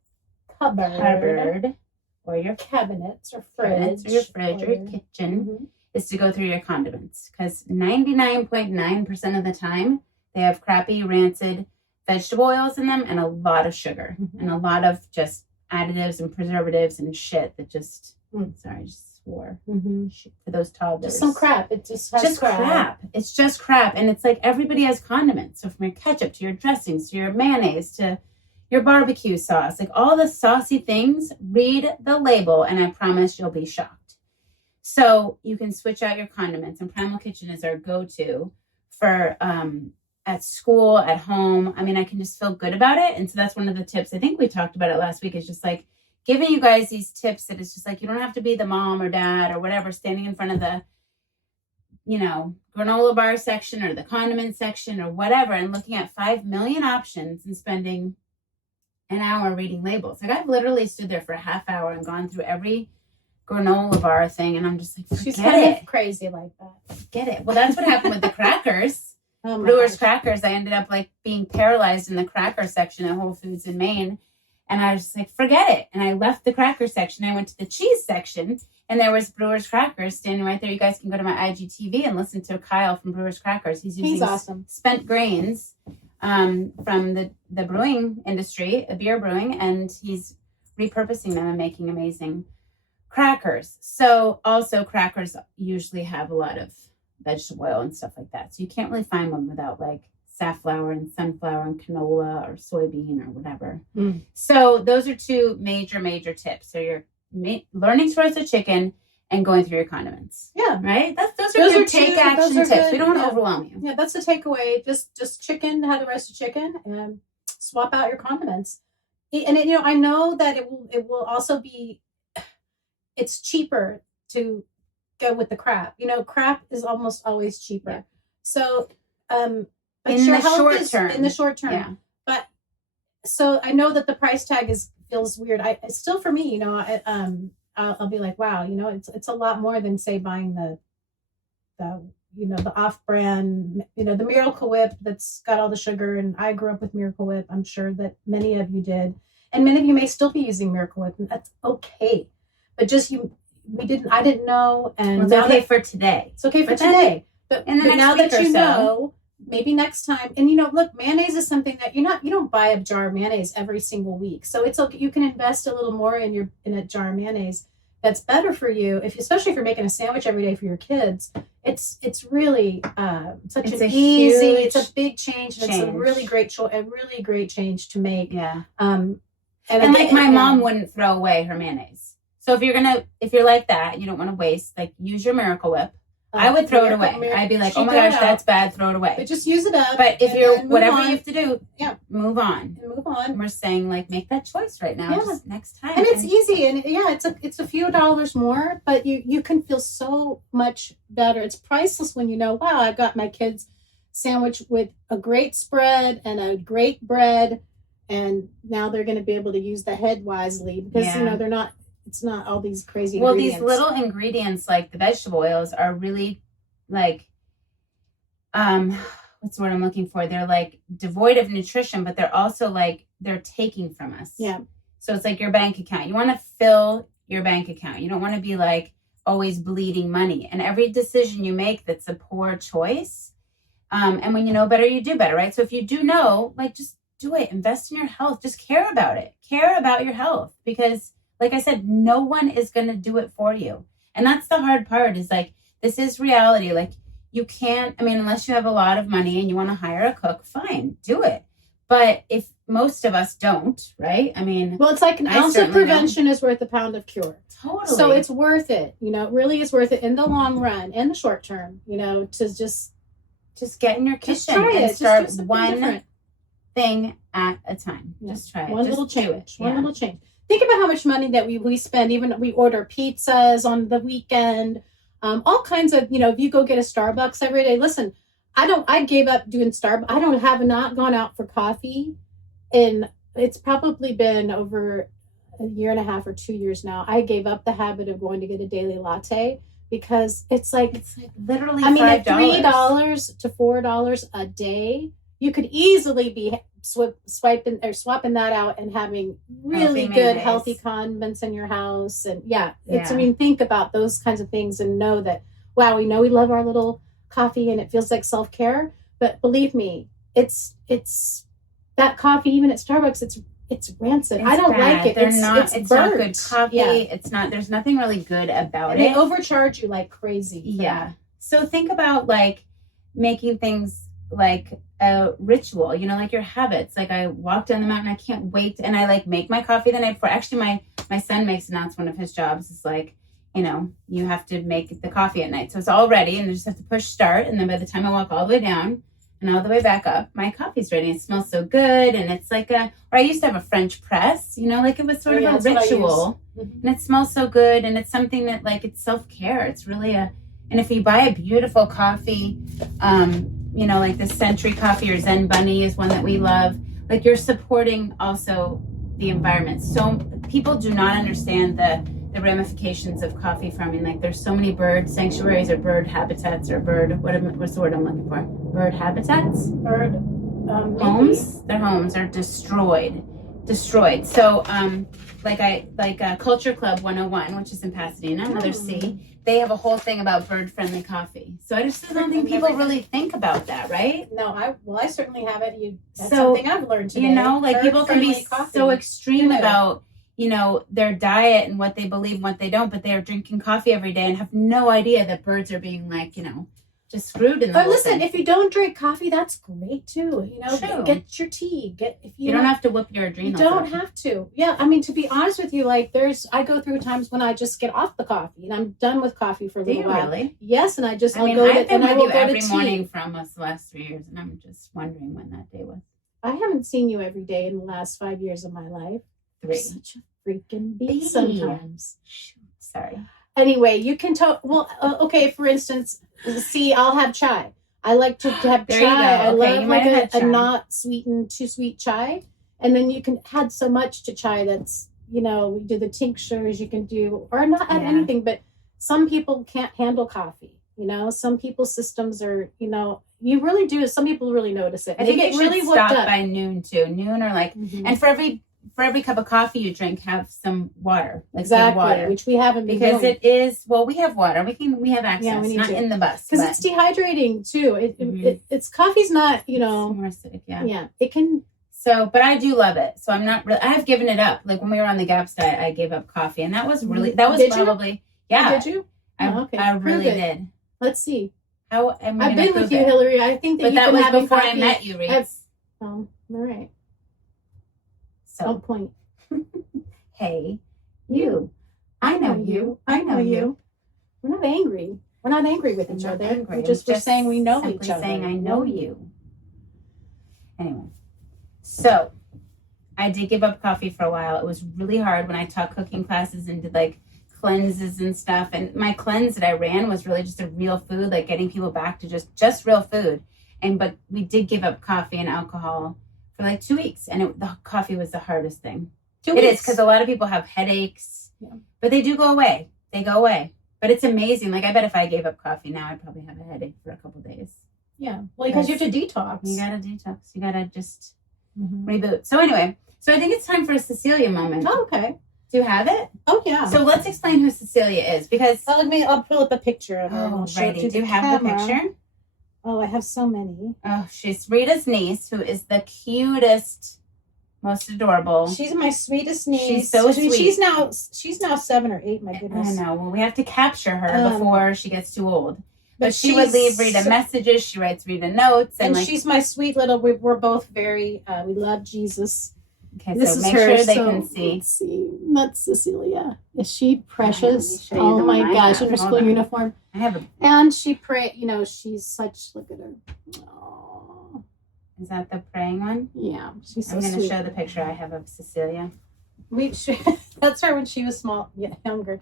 cupboard. Or your cabinets or fridge. Or your kitchen is to go through your condiments. Because 99.9% of the time, they have crappy, rancid vegetable oils in them and a lot of sugar. And a lot of just additives and preservatives and shit that just, sorry, I just swore. Shit for those toddlers. Just some crap. It just has crap. It's just crap. And it's like everybody has condiments. So from your ketchup to your dressings to your mayonnaise to your barbecue sauce, like all the saucy things, read the label and I promise you'll be shocked. So you can switch out your condiments, and Primal Kitchen is our go-to for at school, at home. I mean, I can just feel good about it. And so that's one of the tips. I think we talked about it last week. Is just like giving you guys these tips that it's just like, you don't have to be the mom or dad or whatever standing in front of the, granola bar section or the condiment section or whatever and looking at 5 million options and spending an hour reading labels. Like I've literally stood there for a half hour and gone through every granola bar thing, and I'm just like, She's forget kind it. of crazy like that. Get it. Well, that's what happened with the crackers. Oh my Brewers gosh. crackers. I ended up like being paralyzed in the cracker section at Whole Foods in Maine. And I was just like, forget it. And I left the cracker section. I went to the cheese section, and there was Brewers crackers standing right there. You guys can go to my IGTV and listen to Kyle from Brewers Crackers. He's using awesome. spent grains from the brewing industry, beer brewing, and he's repurposing them and making amazing crackers. So also crackers usually have a lot of vegetable oil and stuff like that. So you can't really find one without like safflower and sunflower and canola or soybean or whatever. So those are two major tips. So you're learning to roast a chicken and going through your condiments. Yeah. Right? Those Those are are good take two- action those tips. are good, We don't want to yeah. overwhelm you. Yeah, that's the takeaway. Just chicken, how to roast a chicken, and swap out your condiments. And you know, I know that it will also be. It's cheaper to go with the crap. You know, crap is almost always cheaper. Yeah. So, but In your the health short is term. in the short term. Yeah. But so I know that the price tag feels weird. It's still for me, you know, I'll be like, wow, you know, it's a lot more than say buying the you know, the off-brand, you know, the Miracle Whip that's got all the sugar. And I grew up with Miracle Whip. I'm sure that many of you did, and many of you may still be using Miracle Whip, and that's okay. But just I didn't know, and Well, it's now okay that for today. it's okay for But then today. But in the next now week that or you so- know, maybe next time. And you know, look, mayonnaise is something that you don't buy a jar of mayonnaise every single week. So it's okay. You can invest a little more in a jar of mayonnaise that's better for you, especially if you're making a sandwich every day for your kids. It's really such It's an a easy. huge It's a big change. And it's a really great change to make. Yeah. And And like my again, mom wouldn't throw away her mayonnaise. So if you're like that, you don't want to waste, like use your Miracle Whip. I would throw it away. I'd be like, oh my gosh, that's bad, throw it away. But just use it up. But if and you're then move whatever on. you have to do, Yeah. move on. And move on. And we're saying like make that choice right now. Yeah. Just next time. And it's easy, and yeah, it's a few dollars more, but you can feel so much better. It's priceless when you know, wow, I got my kids sandwich with a great spread and a great bread, and now they're going to be able to use the head wisely because you know it's not all these crazy ingredients. These little ingredients like the vegetable oils are really like what's the word I'm looking for? They're like devoid of nutrition, but they're also like they're taking from us. Yeah. So it's like your bank account. You want to fill your bank account. You don't want to be like always bleeding money. And every decision you make that's a poor choice. And when you know better, you do better, right? So if you do know, like just do it. Invest in your health. Just care about it. Care about your health. Because like I said, no one is going to do it for you. And that's the hard part is like, this is reality. Like you can't, I mean, unless you have a lot of money and you want to hire a cook, fine, do it. But if most of us don't, right? I mean, well, it's like an I ounce of certainly prevention is worth a pound of cure. totally. So it's worth it. You know, it really is worth it in the long run, in the short term, you know, to just get in your kitchen just try and it. start Just do something one different. thing at a time. Yeah. Just try it. One Just little do it. change. One Yeah. little change. Think about how much money that we spend. Even we order pizzas on the weekend, all kinds of, you know, if you go get a Starbucks every day. Listen, I gave up doing Starbucks. I have not gone out for coffee in, it's probably been over a year and a half or 2 years now. I gave up the habit of going to get a daily latte because it's like literally I mean, at $5. $3 to $4 a day, you could easily be swapping that out and having really Healthy good, mayonnaise. healthy condiments in your house. And it's, Yeah. I mean, think about those kinds of things and know that, wow, we know we love our little coffee and it feels like self-care, but believe me, it's that coffee, even at Starbucks, it's rancid. I don't like it. It's not good burnt. coffee. Yeah. It's not, there's nothing really good about And it. they overcharge you like crazy. for Yeah. that. So think about like making things like a ritual, you know, like your habits. Like I walk down the mountain, I can't wait. And I like make my coffee the night before. Actually, my son makes it now. It's one of his jobs. It's like, you know, you have to make the coffee at night. So it's all ready and I just have to push start. And then by the time I walk all the way down and all the way back up, my coffee's ready. It smells so good. And it's like or I used to have a French press, you know, like it was sort of a that's what I use. ritual. Mhm. And it smells so good. And it's something that like, it's self-care. It's really and if you buy a beautiful coffee, you know, like the Century Coffee or Zen Bunny is one that we love. Like you're supporting also the environment. So people do not understand the ramifications of coffee farming. Like there's so many bird sanctuaries or bird habitats or what's the word I'm looking for? Bird habitats? Bird Homes. Their homes are destroyed. So Culture Club 101, which is in Pasadena, another C, they have a whole thing about bird-friendly coffee. So I just don't think people really think about that, right? No, I certainly haven't. That's So, something I've learned today. You know, like people can be Bird-friendly coffee. so extreme Yeah. about, you know, their diet and what they believe and what they don't, but they're drinking coffee every day and have no idea that birds are being like, you know, just screwed in the But whole listen, thing. if you don't drink coffee, that's great too. You know, True. get your tea. If you don't have to whip your You adrenals. don't up. have to. Yeah, I mean, to be honest with you, like I go through times when I just get off the coffee and I'm done with coffee for a Do little you while. really? Yes, and I just I mean, go I've to and been I with will you go every to morning tea. for almost the last 3 years, and I'm just wondering when that day was. I haven't seen you every day in the last 5 years of my life. 3. You're such a freaking Bee. beast sometimes. Shoot, sorry. Anyway, you can tell. Well, okay. For instance, see, I'll have chai. I like to have There chai. you go. I Okay, you love might like have had a chai. not sweetened, too sweet chai. And then you can add so much to chai that's, you know, we do the tinctures, you can do, or not add Yeah. anything, but some people can't handle coffee. You know, some people's systems are, you know, you really do. Some people really notice it. I They think get you really should worked stop up. by noon too. Noon or like, Mhm. and for every cup of coffee you drink, have some water, like Exactly, water, which we haven't been because doing. it is. Well, we have water. We have access. Yeah, we need not to. in the bus Because but it's dehydrating too. Mhm. It's coffee's not, you it's know, more acidic. Yeah. yeah, it can. So, but I do love it. So I'm not really. I've given it up. Like when we were on the GAPS diet, I gave up coffee, and that was really. That was Did you? probably. Yeah. Did you? I, Oh, okay. I really Prove it. did. Let's see. How am I I've gonna been prove with you, it? Hillary. I think that But you've that been was having before coffee. I met you, Reese. Oh, all right. So Don't point. hey, you. I know you. I know you. We're not angry. We're not angry with I'm each not other. angry. We're just saying we know simply each other. saying I know you. Anyway, so I did give up coffee for a while. It was really hard when I taught cooking classes and did like cleanses and stuff. And my cleanse that I ran was really just a real food, like getting people back to just real food. But we did give up coffee and alcohol for like 2 weeks, and the coffee was the hardest thing. It is, because a lot of people have headaches, but they do go away. They go away. But it's amazing. Like, I bet if I gave up coffee now, I'd probably have a headache for a couple days. Yeah. Well, because you have to detox. You gotta detox. You gotta just Mhm. reboot. So anyway, I think it's time for a Cecilia moment. Oh, okay. Do you have it? Oh, yeah. So let's explain who Cecilia is, because I'll pull up a picture of her. and I'll show it righty. to Do you the have the camera. picture? Oh, I have so many. Oh, she's Rita's niece, who is the cutest, most adorable. She's my sweetest niece. She's so sweet. She's now 7 or 8. My I goodness. know. Well, we have to capture her before she gets too old. But she would she's leave Rita messages. She writes Rita notes, and like, she's my sweet little. We're both very. We love Jesus. okay. This So is make her. sure they so can see. Let's see. That's Cecilia. Is she Let precious? me show you Oh the my one I gosh! have. In her Hold school on. uniform, I have a. and she pray. You know, she's such. Look at her. Oh, Is that the praying one? yeah, she's so I'm going to sweet. show the picture I have of Cecilia. That's her when she was small, younger.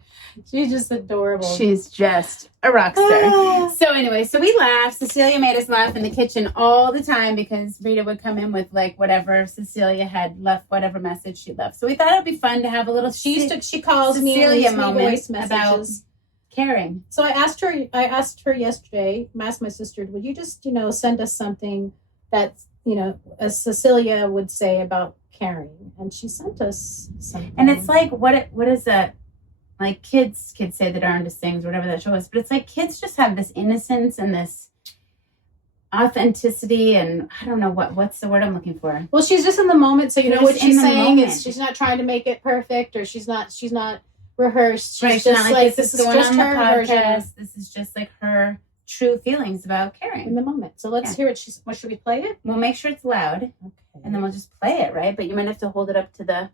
She's just adorable. She's just a rock star. Ah. So anyway, so we laughed. Cecilia made us laugh in the kitchen all the time because Rita would come in with like whatever Cecilia had left, whatever message she left. So we thought it would be fun to have a little She calls me and Cecilia leaves me moment voice about messages. caring. So I asked her yesterday, I asked my sister, would you just, send us something that, as Cecilia would say about caring? And she sent us something. And it's like, what is that? Like kids say the darndest things, whatever that show is. But it's like kids just have this innocence and this authenticity, and I don't know what's the word I'm looking for. Well, she's just in the moment, so They're what just in she's the saying moment. is she's not trying to make it perfect, or she's not rehearsed. She's Right, she's just not like this is is going just on the her version podcast. This is just like her true feelings about in caring. the moment. So let's hear it. What should we play it? We'll make sure it's loud, Okay. and then we'll just play it, right? But you might have to hold it up to the.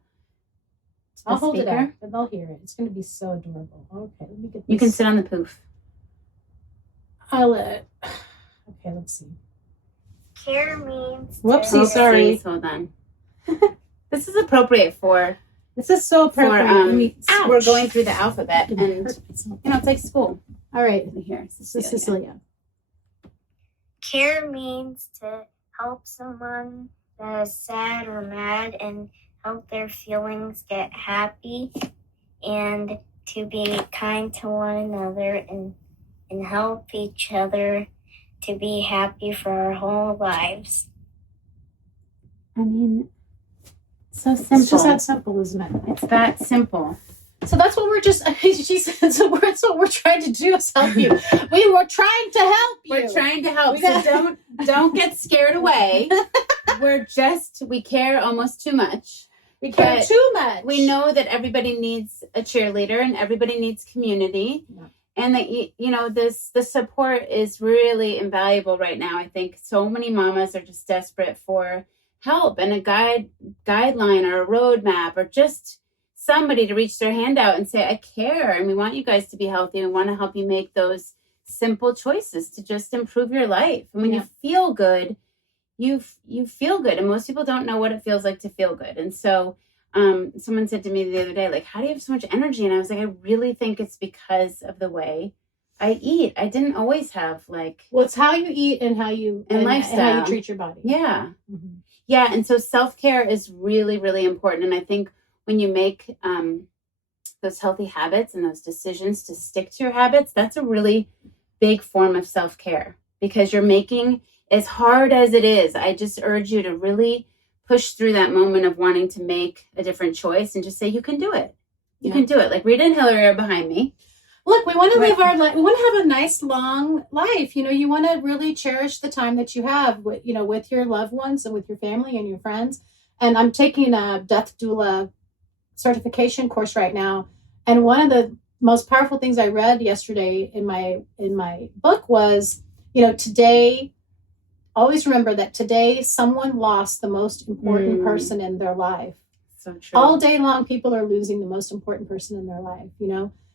I'll hold it speaker. up, and they'll hear it. It's going to be so adorable. Okay, let me get this. You can sit on the poof. I'll let. Okay, let's see. Care means. Whoopsie, to- sorry. Hold on. This is appropriate for This is so appropriate. Ouch. we're going through the alphabet, It and hurt myself. it's like school. All right, Let me hear. this is Cecilia. Care means to help someone that is sad or mad and help their feelings get happy, and to be kind to one another and help each other to be happy for our whole lives. I mean, so simple. It's just that simple, isn't it? It's that simple. So that's what we're just. She said. So that's what we're trying to do is help you. We were trying to help you. We're trying to help. We So got- don't get scared away. We care almost too much. We care But too much. We know that everybody needs a cheerleader and everybody needs community. Yeah. And that the support is really invaluable right now. I think so many mamas are just desperate for help and a guideline or a roadmap or just somebody to reach their hand out and say, I care and we want you guys to be healthy. We want to help you make those simple choices to just improve your life. And when you feel good, you feel good. And most people don't know what it feels like to feel good. And so someone said to me the other day, like, how do you have so much energy? And I was like, I really think it's because of the way I eat. I didn't always have like... Well, it's how you eat and how you... And And lifestyle. how you treat your body. Yeah. Mm-hmm. Yeah. And so self-care is really, really important. And I think when you make those healthy habits and those decisions to stick to your habits, that's a really big form of self-care because you're making, as hard as it is, I just urge you to really push through that moment of wanting to make a different choice and just say, you can do it. You can do it. Like Rita and Hillary are behind me. Look, we want to live our life. We want to have a nice, long life. You want to really cherish the time that you have with, with your loved ones and with your family and your friends. And I'm taking a death doula certification course right now. And one of the most powerful things I read yesterday in my book was, today, always remember that today someone lost the most important person in their life. So true. All day long, people are losing the most important person in their life,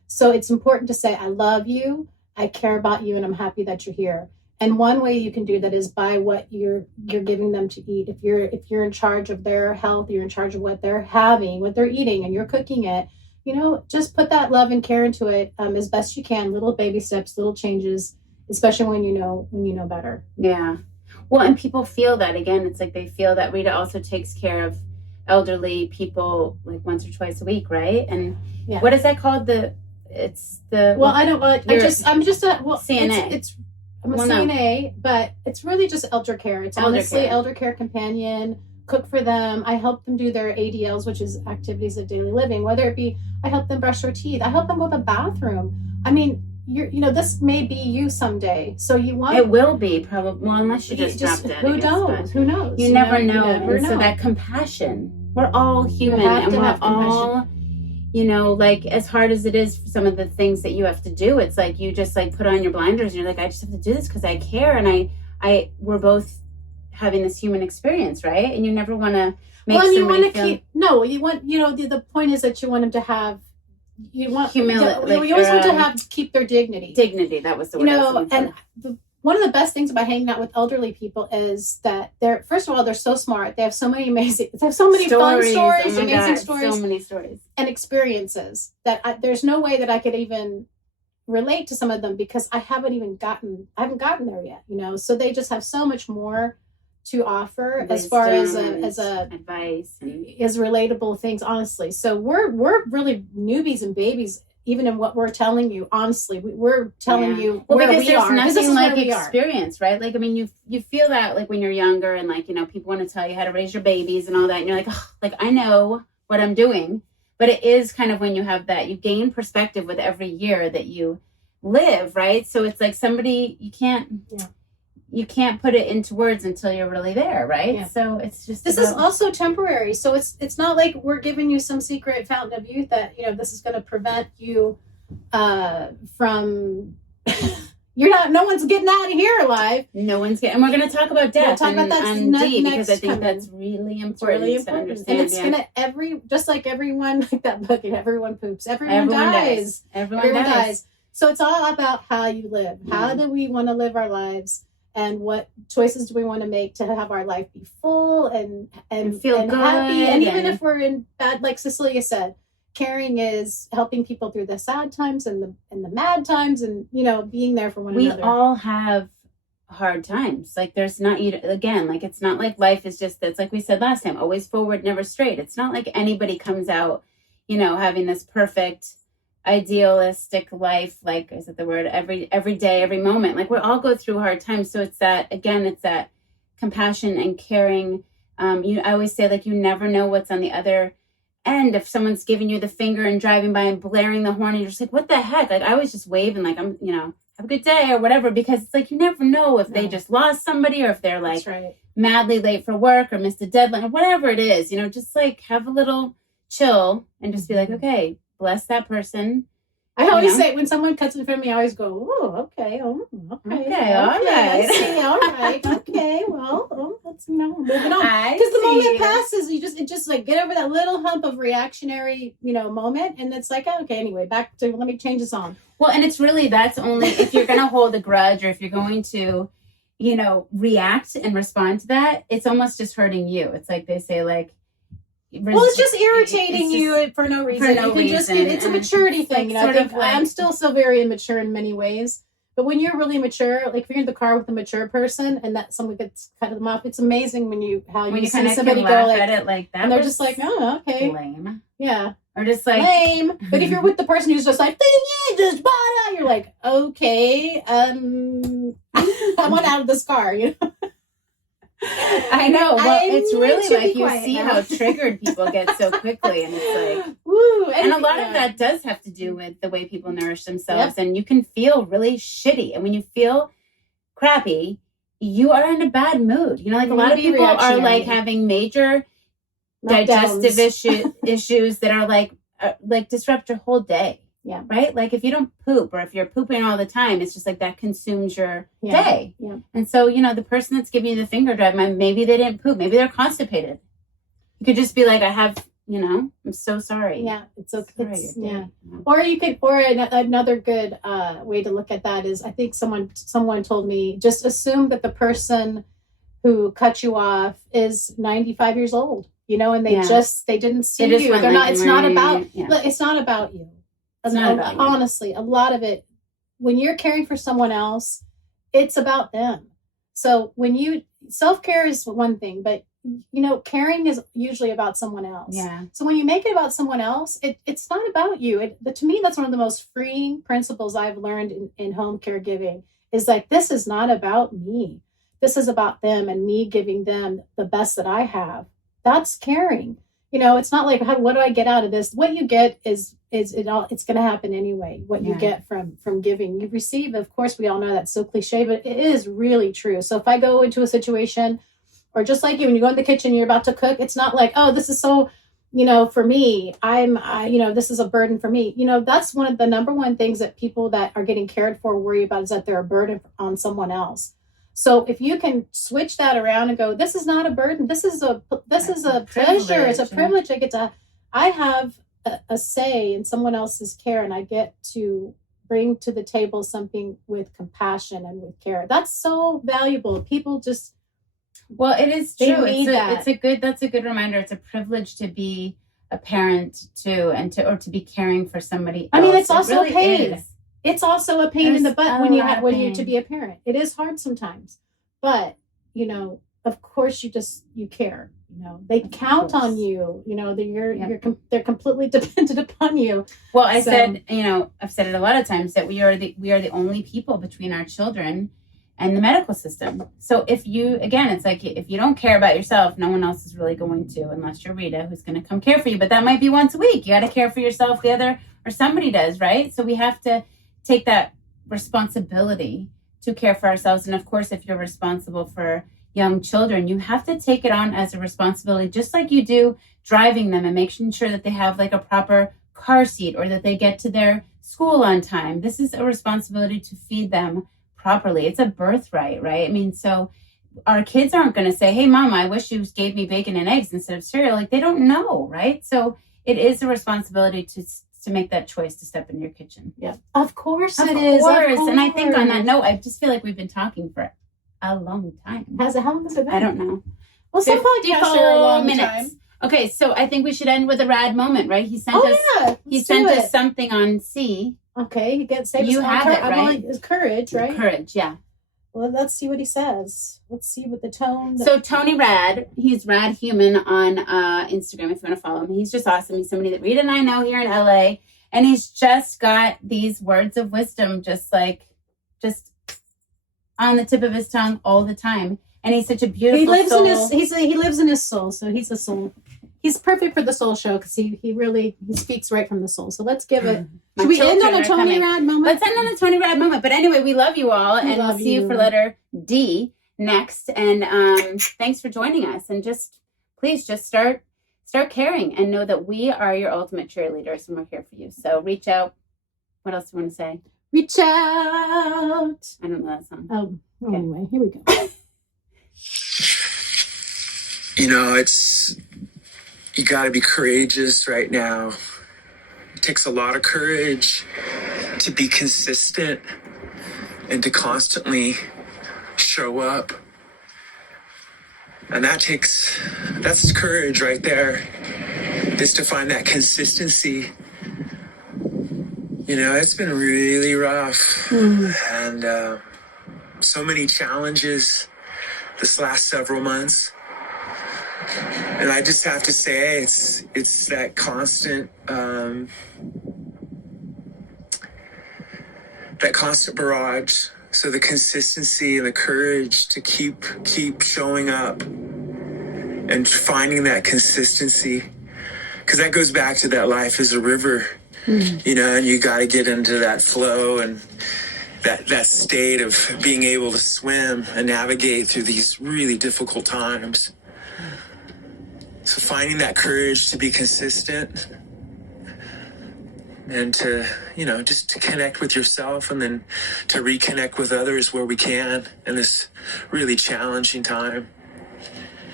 So it's important to say, I love you, I care about you, and I'm happy that you're here. And one way you can do that is by what you're giving them to eat. If you're in charge of their health, you're in charge of what they're having, what they're eating, and you're cooking it, just put that love and care into it as best you can. Little baby steps, little changes, especially when you know better. Yeah. Well, and people feel that again. It's like they feel that Rita also takes care of elderly people like once or twice a week, right? And what is that called? Well, I don't like. I'm just a CNA. I'm a CNA, but it's really just elder care. It's honestly elder care companion. Cook for them. I help them do their ADLs, which is activities of daily living. Whether it be I help them brush their teeth, I help them go to the bathroom. I mean, this may be you someday. So you want it will be probably unless you just dropped it. Who knows? Who knows? You never know. You never know. So that compassion. We're all human, and we're all, like as hard as it is, some of the things that you have to do. It's like you just like put on your blinders, and you're like, I just have to do this because I care, and we're both having this human experience, right? And you never want to make. Well, and you want to keep. No, you want. The point is that you want them to have. You want humility. You always want to keep their dignity. Dignity. That was the word. And one of the best things about hanging out with elderly people is that they're so smart. They have so many fun stories, amazing stories, so many stories and experiences that there's no way that I could even relate to some of them because I haven't gotten there yet. So they just have so much more to offer as far as advice as relatable things, honestly. So we're really newbies and babies, even in what we're telling you. Honestly, we're telling you where we are. Because there's nothing like experience, right? Like, I mean, you feel that like when you're younger and like, people want to tell you how to raise your babies and all that. And you're like, oh, like I know what I'm doing. But it is kind of when you have that, you gain perspective with every year that you live, right? So it's like you can't put it into words until you're really there, right? Yeah. So it's just this is also temporary. So it's not like we're giving you some secret fountain of youth that this is going to prevent you from. No one's getting out of here alive. No one's getting. And we're going to talk about death. We'll talk about that on D because I think that's really important to understand. And it's gonna just like everyone, like that book, and everyone poops. Everyone dies. Everyone dies. So it's all about how you live. How do we want to live our lives? And what choices do we want to make to have our life be full and feel good, happy? And even if we're in bad, like Cecilia said, caring is helping people through the sad times and the mad times, and being there for one another. We all have hard times. Like there's not, again, like it's not like life is just, it's like we said last time, always forward, never straight. It's not like anybody comes out, having this perfect idealistic life, like, is it the word, every day, every moment. Like we all go through hard times. So it's that compassion and caring. I always say, like, you never know what's on the other end. If someone's giving you the finger and driving by and blaring the horn, and you're just like, what the heck? Like I was just waving, like I'm, have a good day or whatever, because it's like you never know if they just lost somebody, or if they're like madly late for work or missed a deadline or whatever it is. Just like have a little chill and just be like, okay, bless that person. I always say, when someone cuts in front of me, I always go, oh, okay, all right. I see, all right, okay, well, let's moving on. Because the moment passes, it just like get over that little hump of reactionary, moment, and it's like, okay, anyway, back to, let me change the song. Well, and it's really, that's only if you're going to hold a grudge, or if you're going to, react and respond to that, it's almost just hurting you. It's like they say, like, well, it's just irritating you for no reason. It's a maturity thing. I think I'm still so very immature in many ways. But when you're really mature, like if you're in the car with a mature person and that someone gets cut them off, it's amazing when you see somebody go like, at it like that, and they're just like, oh, okay, lame, yeah, or just like lame. But if you're with the person who's just like, just bada, you're like, okay, come on out of this car, I know. Well, it's really like you see how triggered people get so quickly, and it's like, woo. And a lot of that does have to do with the way people nourish themselves, and you can feel really shitty. And when you feel crappy, you are in a bad mood. Like a lot of people are like having major digestive issues that are like disrupt your whole day. Yeah. Right? Like if you don't poop, or if you're pooping all the time, it's just like that consumes your day. Yeah. And so, the person that's giving you the finger drive, maybe they didn't poop. Maybe they're constipated. You could just be like, I'm so sorry. Yeah. It's okay. Yeah. Or you could, another good way to look at that is, I think someone told me, just assume that the person who cut you off is 95 years old, and they didn't see you. They're not, it's not about you. Honestly, a lot of it, when you're caring for someone else, it's about them. So self-care is one thing, but caring is usually about someone else. Yeah. So when you make it about someone else, it's not about you. To me, that's one of the most freeing principles I've learned in home caregiving, is like, this is not about me. This is about them and me giving them the best that I have. That's caring. It's not like, what do I get out of this? What you get is it's going to happen anyway. What you get from giving, you receive. Of course, we all know that's so cliche, but it is really true. So if I go into a situation, or just like you, when you go in the kitchen, you're about to cook, it's not like, oh, this is so, for me, this is a burden for me. That's one of the number one things that people that are getting cared for worry about, is that they're a burden on someone else. So if you can switch that around and go, this is not a burden. This is a pleasure. It's a privilege. I have a say in someone else's care, and I get to bring to the table something with compassion and with care. That's so valuable. People just, well, it is true. That's a good reminder. It's a privilege to be a parent too, and to be caring for somebody else. I mean, it's also really a pain. Is. It's also a pain in the butt when you to be a parent. It is hard sometimes, but of course you care. They count on you. They're completely dependent upon you. Well, I've said it a lot of times that we are the only people between our children and the medical system. So it's like, if you don't care about yourself, no one else is really going to, unless you're Rita, who's going to come care for you. But that might be once a week. You got to care for yourself. Or somebody does, right? So we have to take that responsibility to care for ourselves. And of course, if you're responsible for young children, you have to take it on as a responsibility, just like you do driving them and making sure that they have like a proper car seat, or that they get to their school on time. This is a responsibility to feed them properly. It's a birthright, right? I mean, so our kids aren't going to say, hey, Mom, I wish you gave me bacon and eggs instead of cereal. Like, they don't know, right? So it is a responsibility to make that choice to step in your kitchen. Yeah, of course it is. Of course. And I think on that note, I just feel like we've been talking for a long time. How long has it been? I don't know. Well, some podcasts are a long time. Okay, so I think we should end with a rad moment, right? He sent us something on C. Okay, you get saved. You have it, right? It's courage, right? Courage, yeah. Well, let's see what he says. Let's see what the tone. So Tony Rad, he's Rad Human on Instagram if you want to follow him. He's just awesome. He's somebody that Rita and I know here in LA. And he's just got these words of wisdom just on the tip of his tongue all the time. And he's such a beautiful soul. He lives in his soul, so he's a soul. He's perfect for the soul show because he speaks right from the soul. So let's give it. Should we end on a Tony Rad moment? Let's end on a Tony Rad moment. But anyway, we love you all, and we'll see you for letter D next. And thanks for joining us. And please start caring and know that we are your ultimate cheerleaders, and we're here for you. So reach out. What else do you want to say? Reach out. I don't know that song. Oh, okay. Anyway, here we go. You got to be courageous right now. It takes a lot of courage to be consistent and to constantly show up. And that's courage right there, is to find that consistency. It's been really rough. And so many challenges this last several months. And I just have to say, it's that constant barrage. So the consistency and the courage to keep showing up and finding that consistency, because that goes back to that life is a river, and you got to get into that flow and that state of being able to swim and navigate through these really difficult times. So finding that courage to be consistent and to, just to connect with yourself and then to reconnect with others where we can in this really challenging time.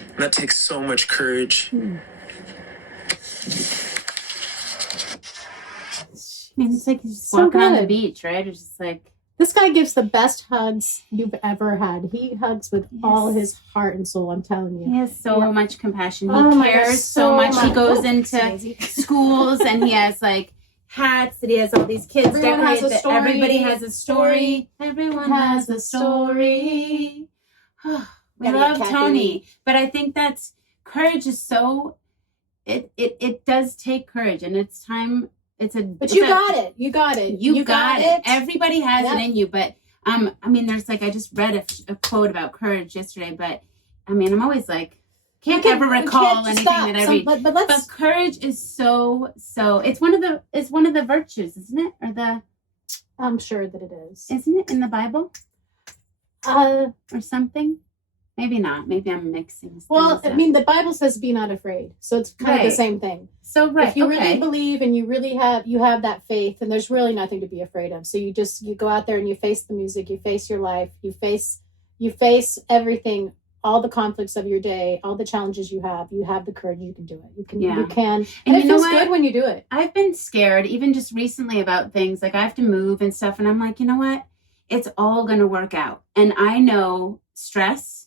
And that takes so much courage. It's like you're just walking on the beach, right? It's just like... This guy gives the best hugs you've ever had. He hugs with all his heart and soul, I'm telling you. He has so much compassion. He cares so much. He goes into schools and he has hats that he has all these kids decorated. Everybody has a story. Everyone has a story. We love Tony. But I think that's courage is so... It does take courage, and it's time... You got it. You got it. Everybody has it in you, but there's I just read a quote about courage yesterday, but I'm always can't ever recall anything that I read. But courage is so it's one of the virtues, isn't it? I'm sure that it is. Isn't it in the Bible? Or something? Maybe not. Maybe I'm mixing. Well, the Bible says be not afraid. So it's kind of the same thing. So, right. If you really believe and you really have that faith, and there's really nothing to be afraid of. So you go out there and you face the music, you face your life, you face everything, all the conflicts of your day, all the challenges you have the courage, you can do it. You can. And it feels good when you do it. I've been scared, even just recently, about things. I have to move and stuff. And I'm like, you know what? It's all going to work out. And I know stress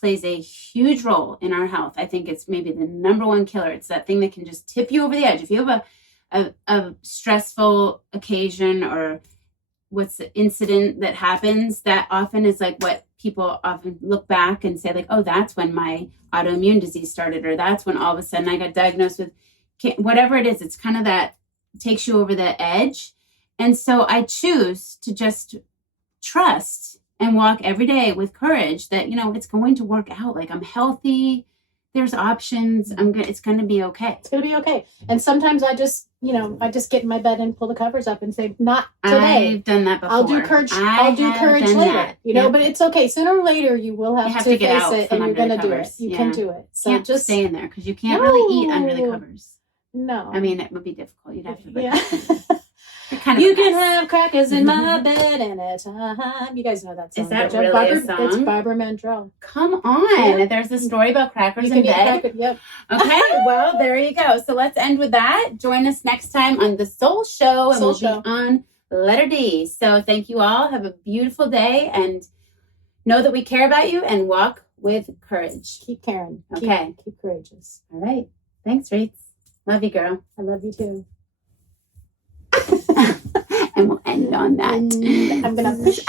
plays a huge role in our health. I think it's maybe the number one killer. It's that thing that can just tip you over the edge. If you have a stressful occasion or what's the incident that happens, that often is what people often look back and say oh, that's when my autoimmune disease started, or that's when all of a sudden I got diagnosed with whatever it is. It's kind of that takes you over the edge. And so I choose to just trust and walk every day with courage that, it's going to work out. I'm healthy. There's options. It's going to be okay. It's going to be okay. And sometimes I just get in my bed and pull the covers up and say, not today. I've done that before. I'll do courage later. But it's okay. Sooner or later, you will have to face it, and you're going to do it. You can do it. So can't just stay in there because you can't really eat under the covers. No. It would be difficult. You'd have to. Yeah. You can have crackers in my bed anytime. You guys know that song. Is that really a song? It's Barbara Mandrell. Come on. Yeah. There's a story about crackers in bed. Yep. Okay, well, there you go. So let's end with that. Join us next time on The Soul Show, and we'll be on letter D. So thank you all. Have a beautiful day, and know that we care about you, and walk with courage. Keep caring. Okay. Keep courageous. All right. Thanks, Rach. Love you, girl. I love you too. And we'll end on that. I'm going to push.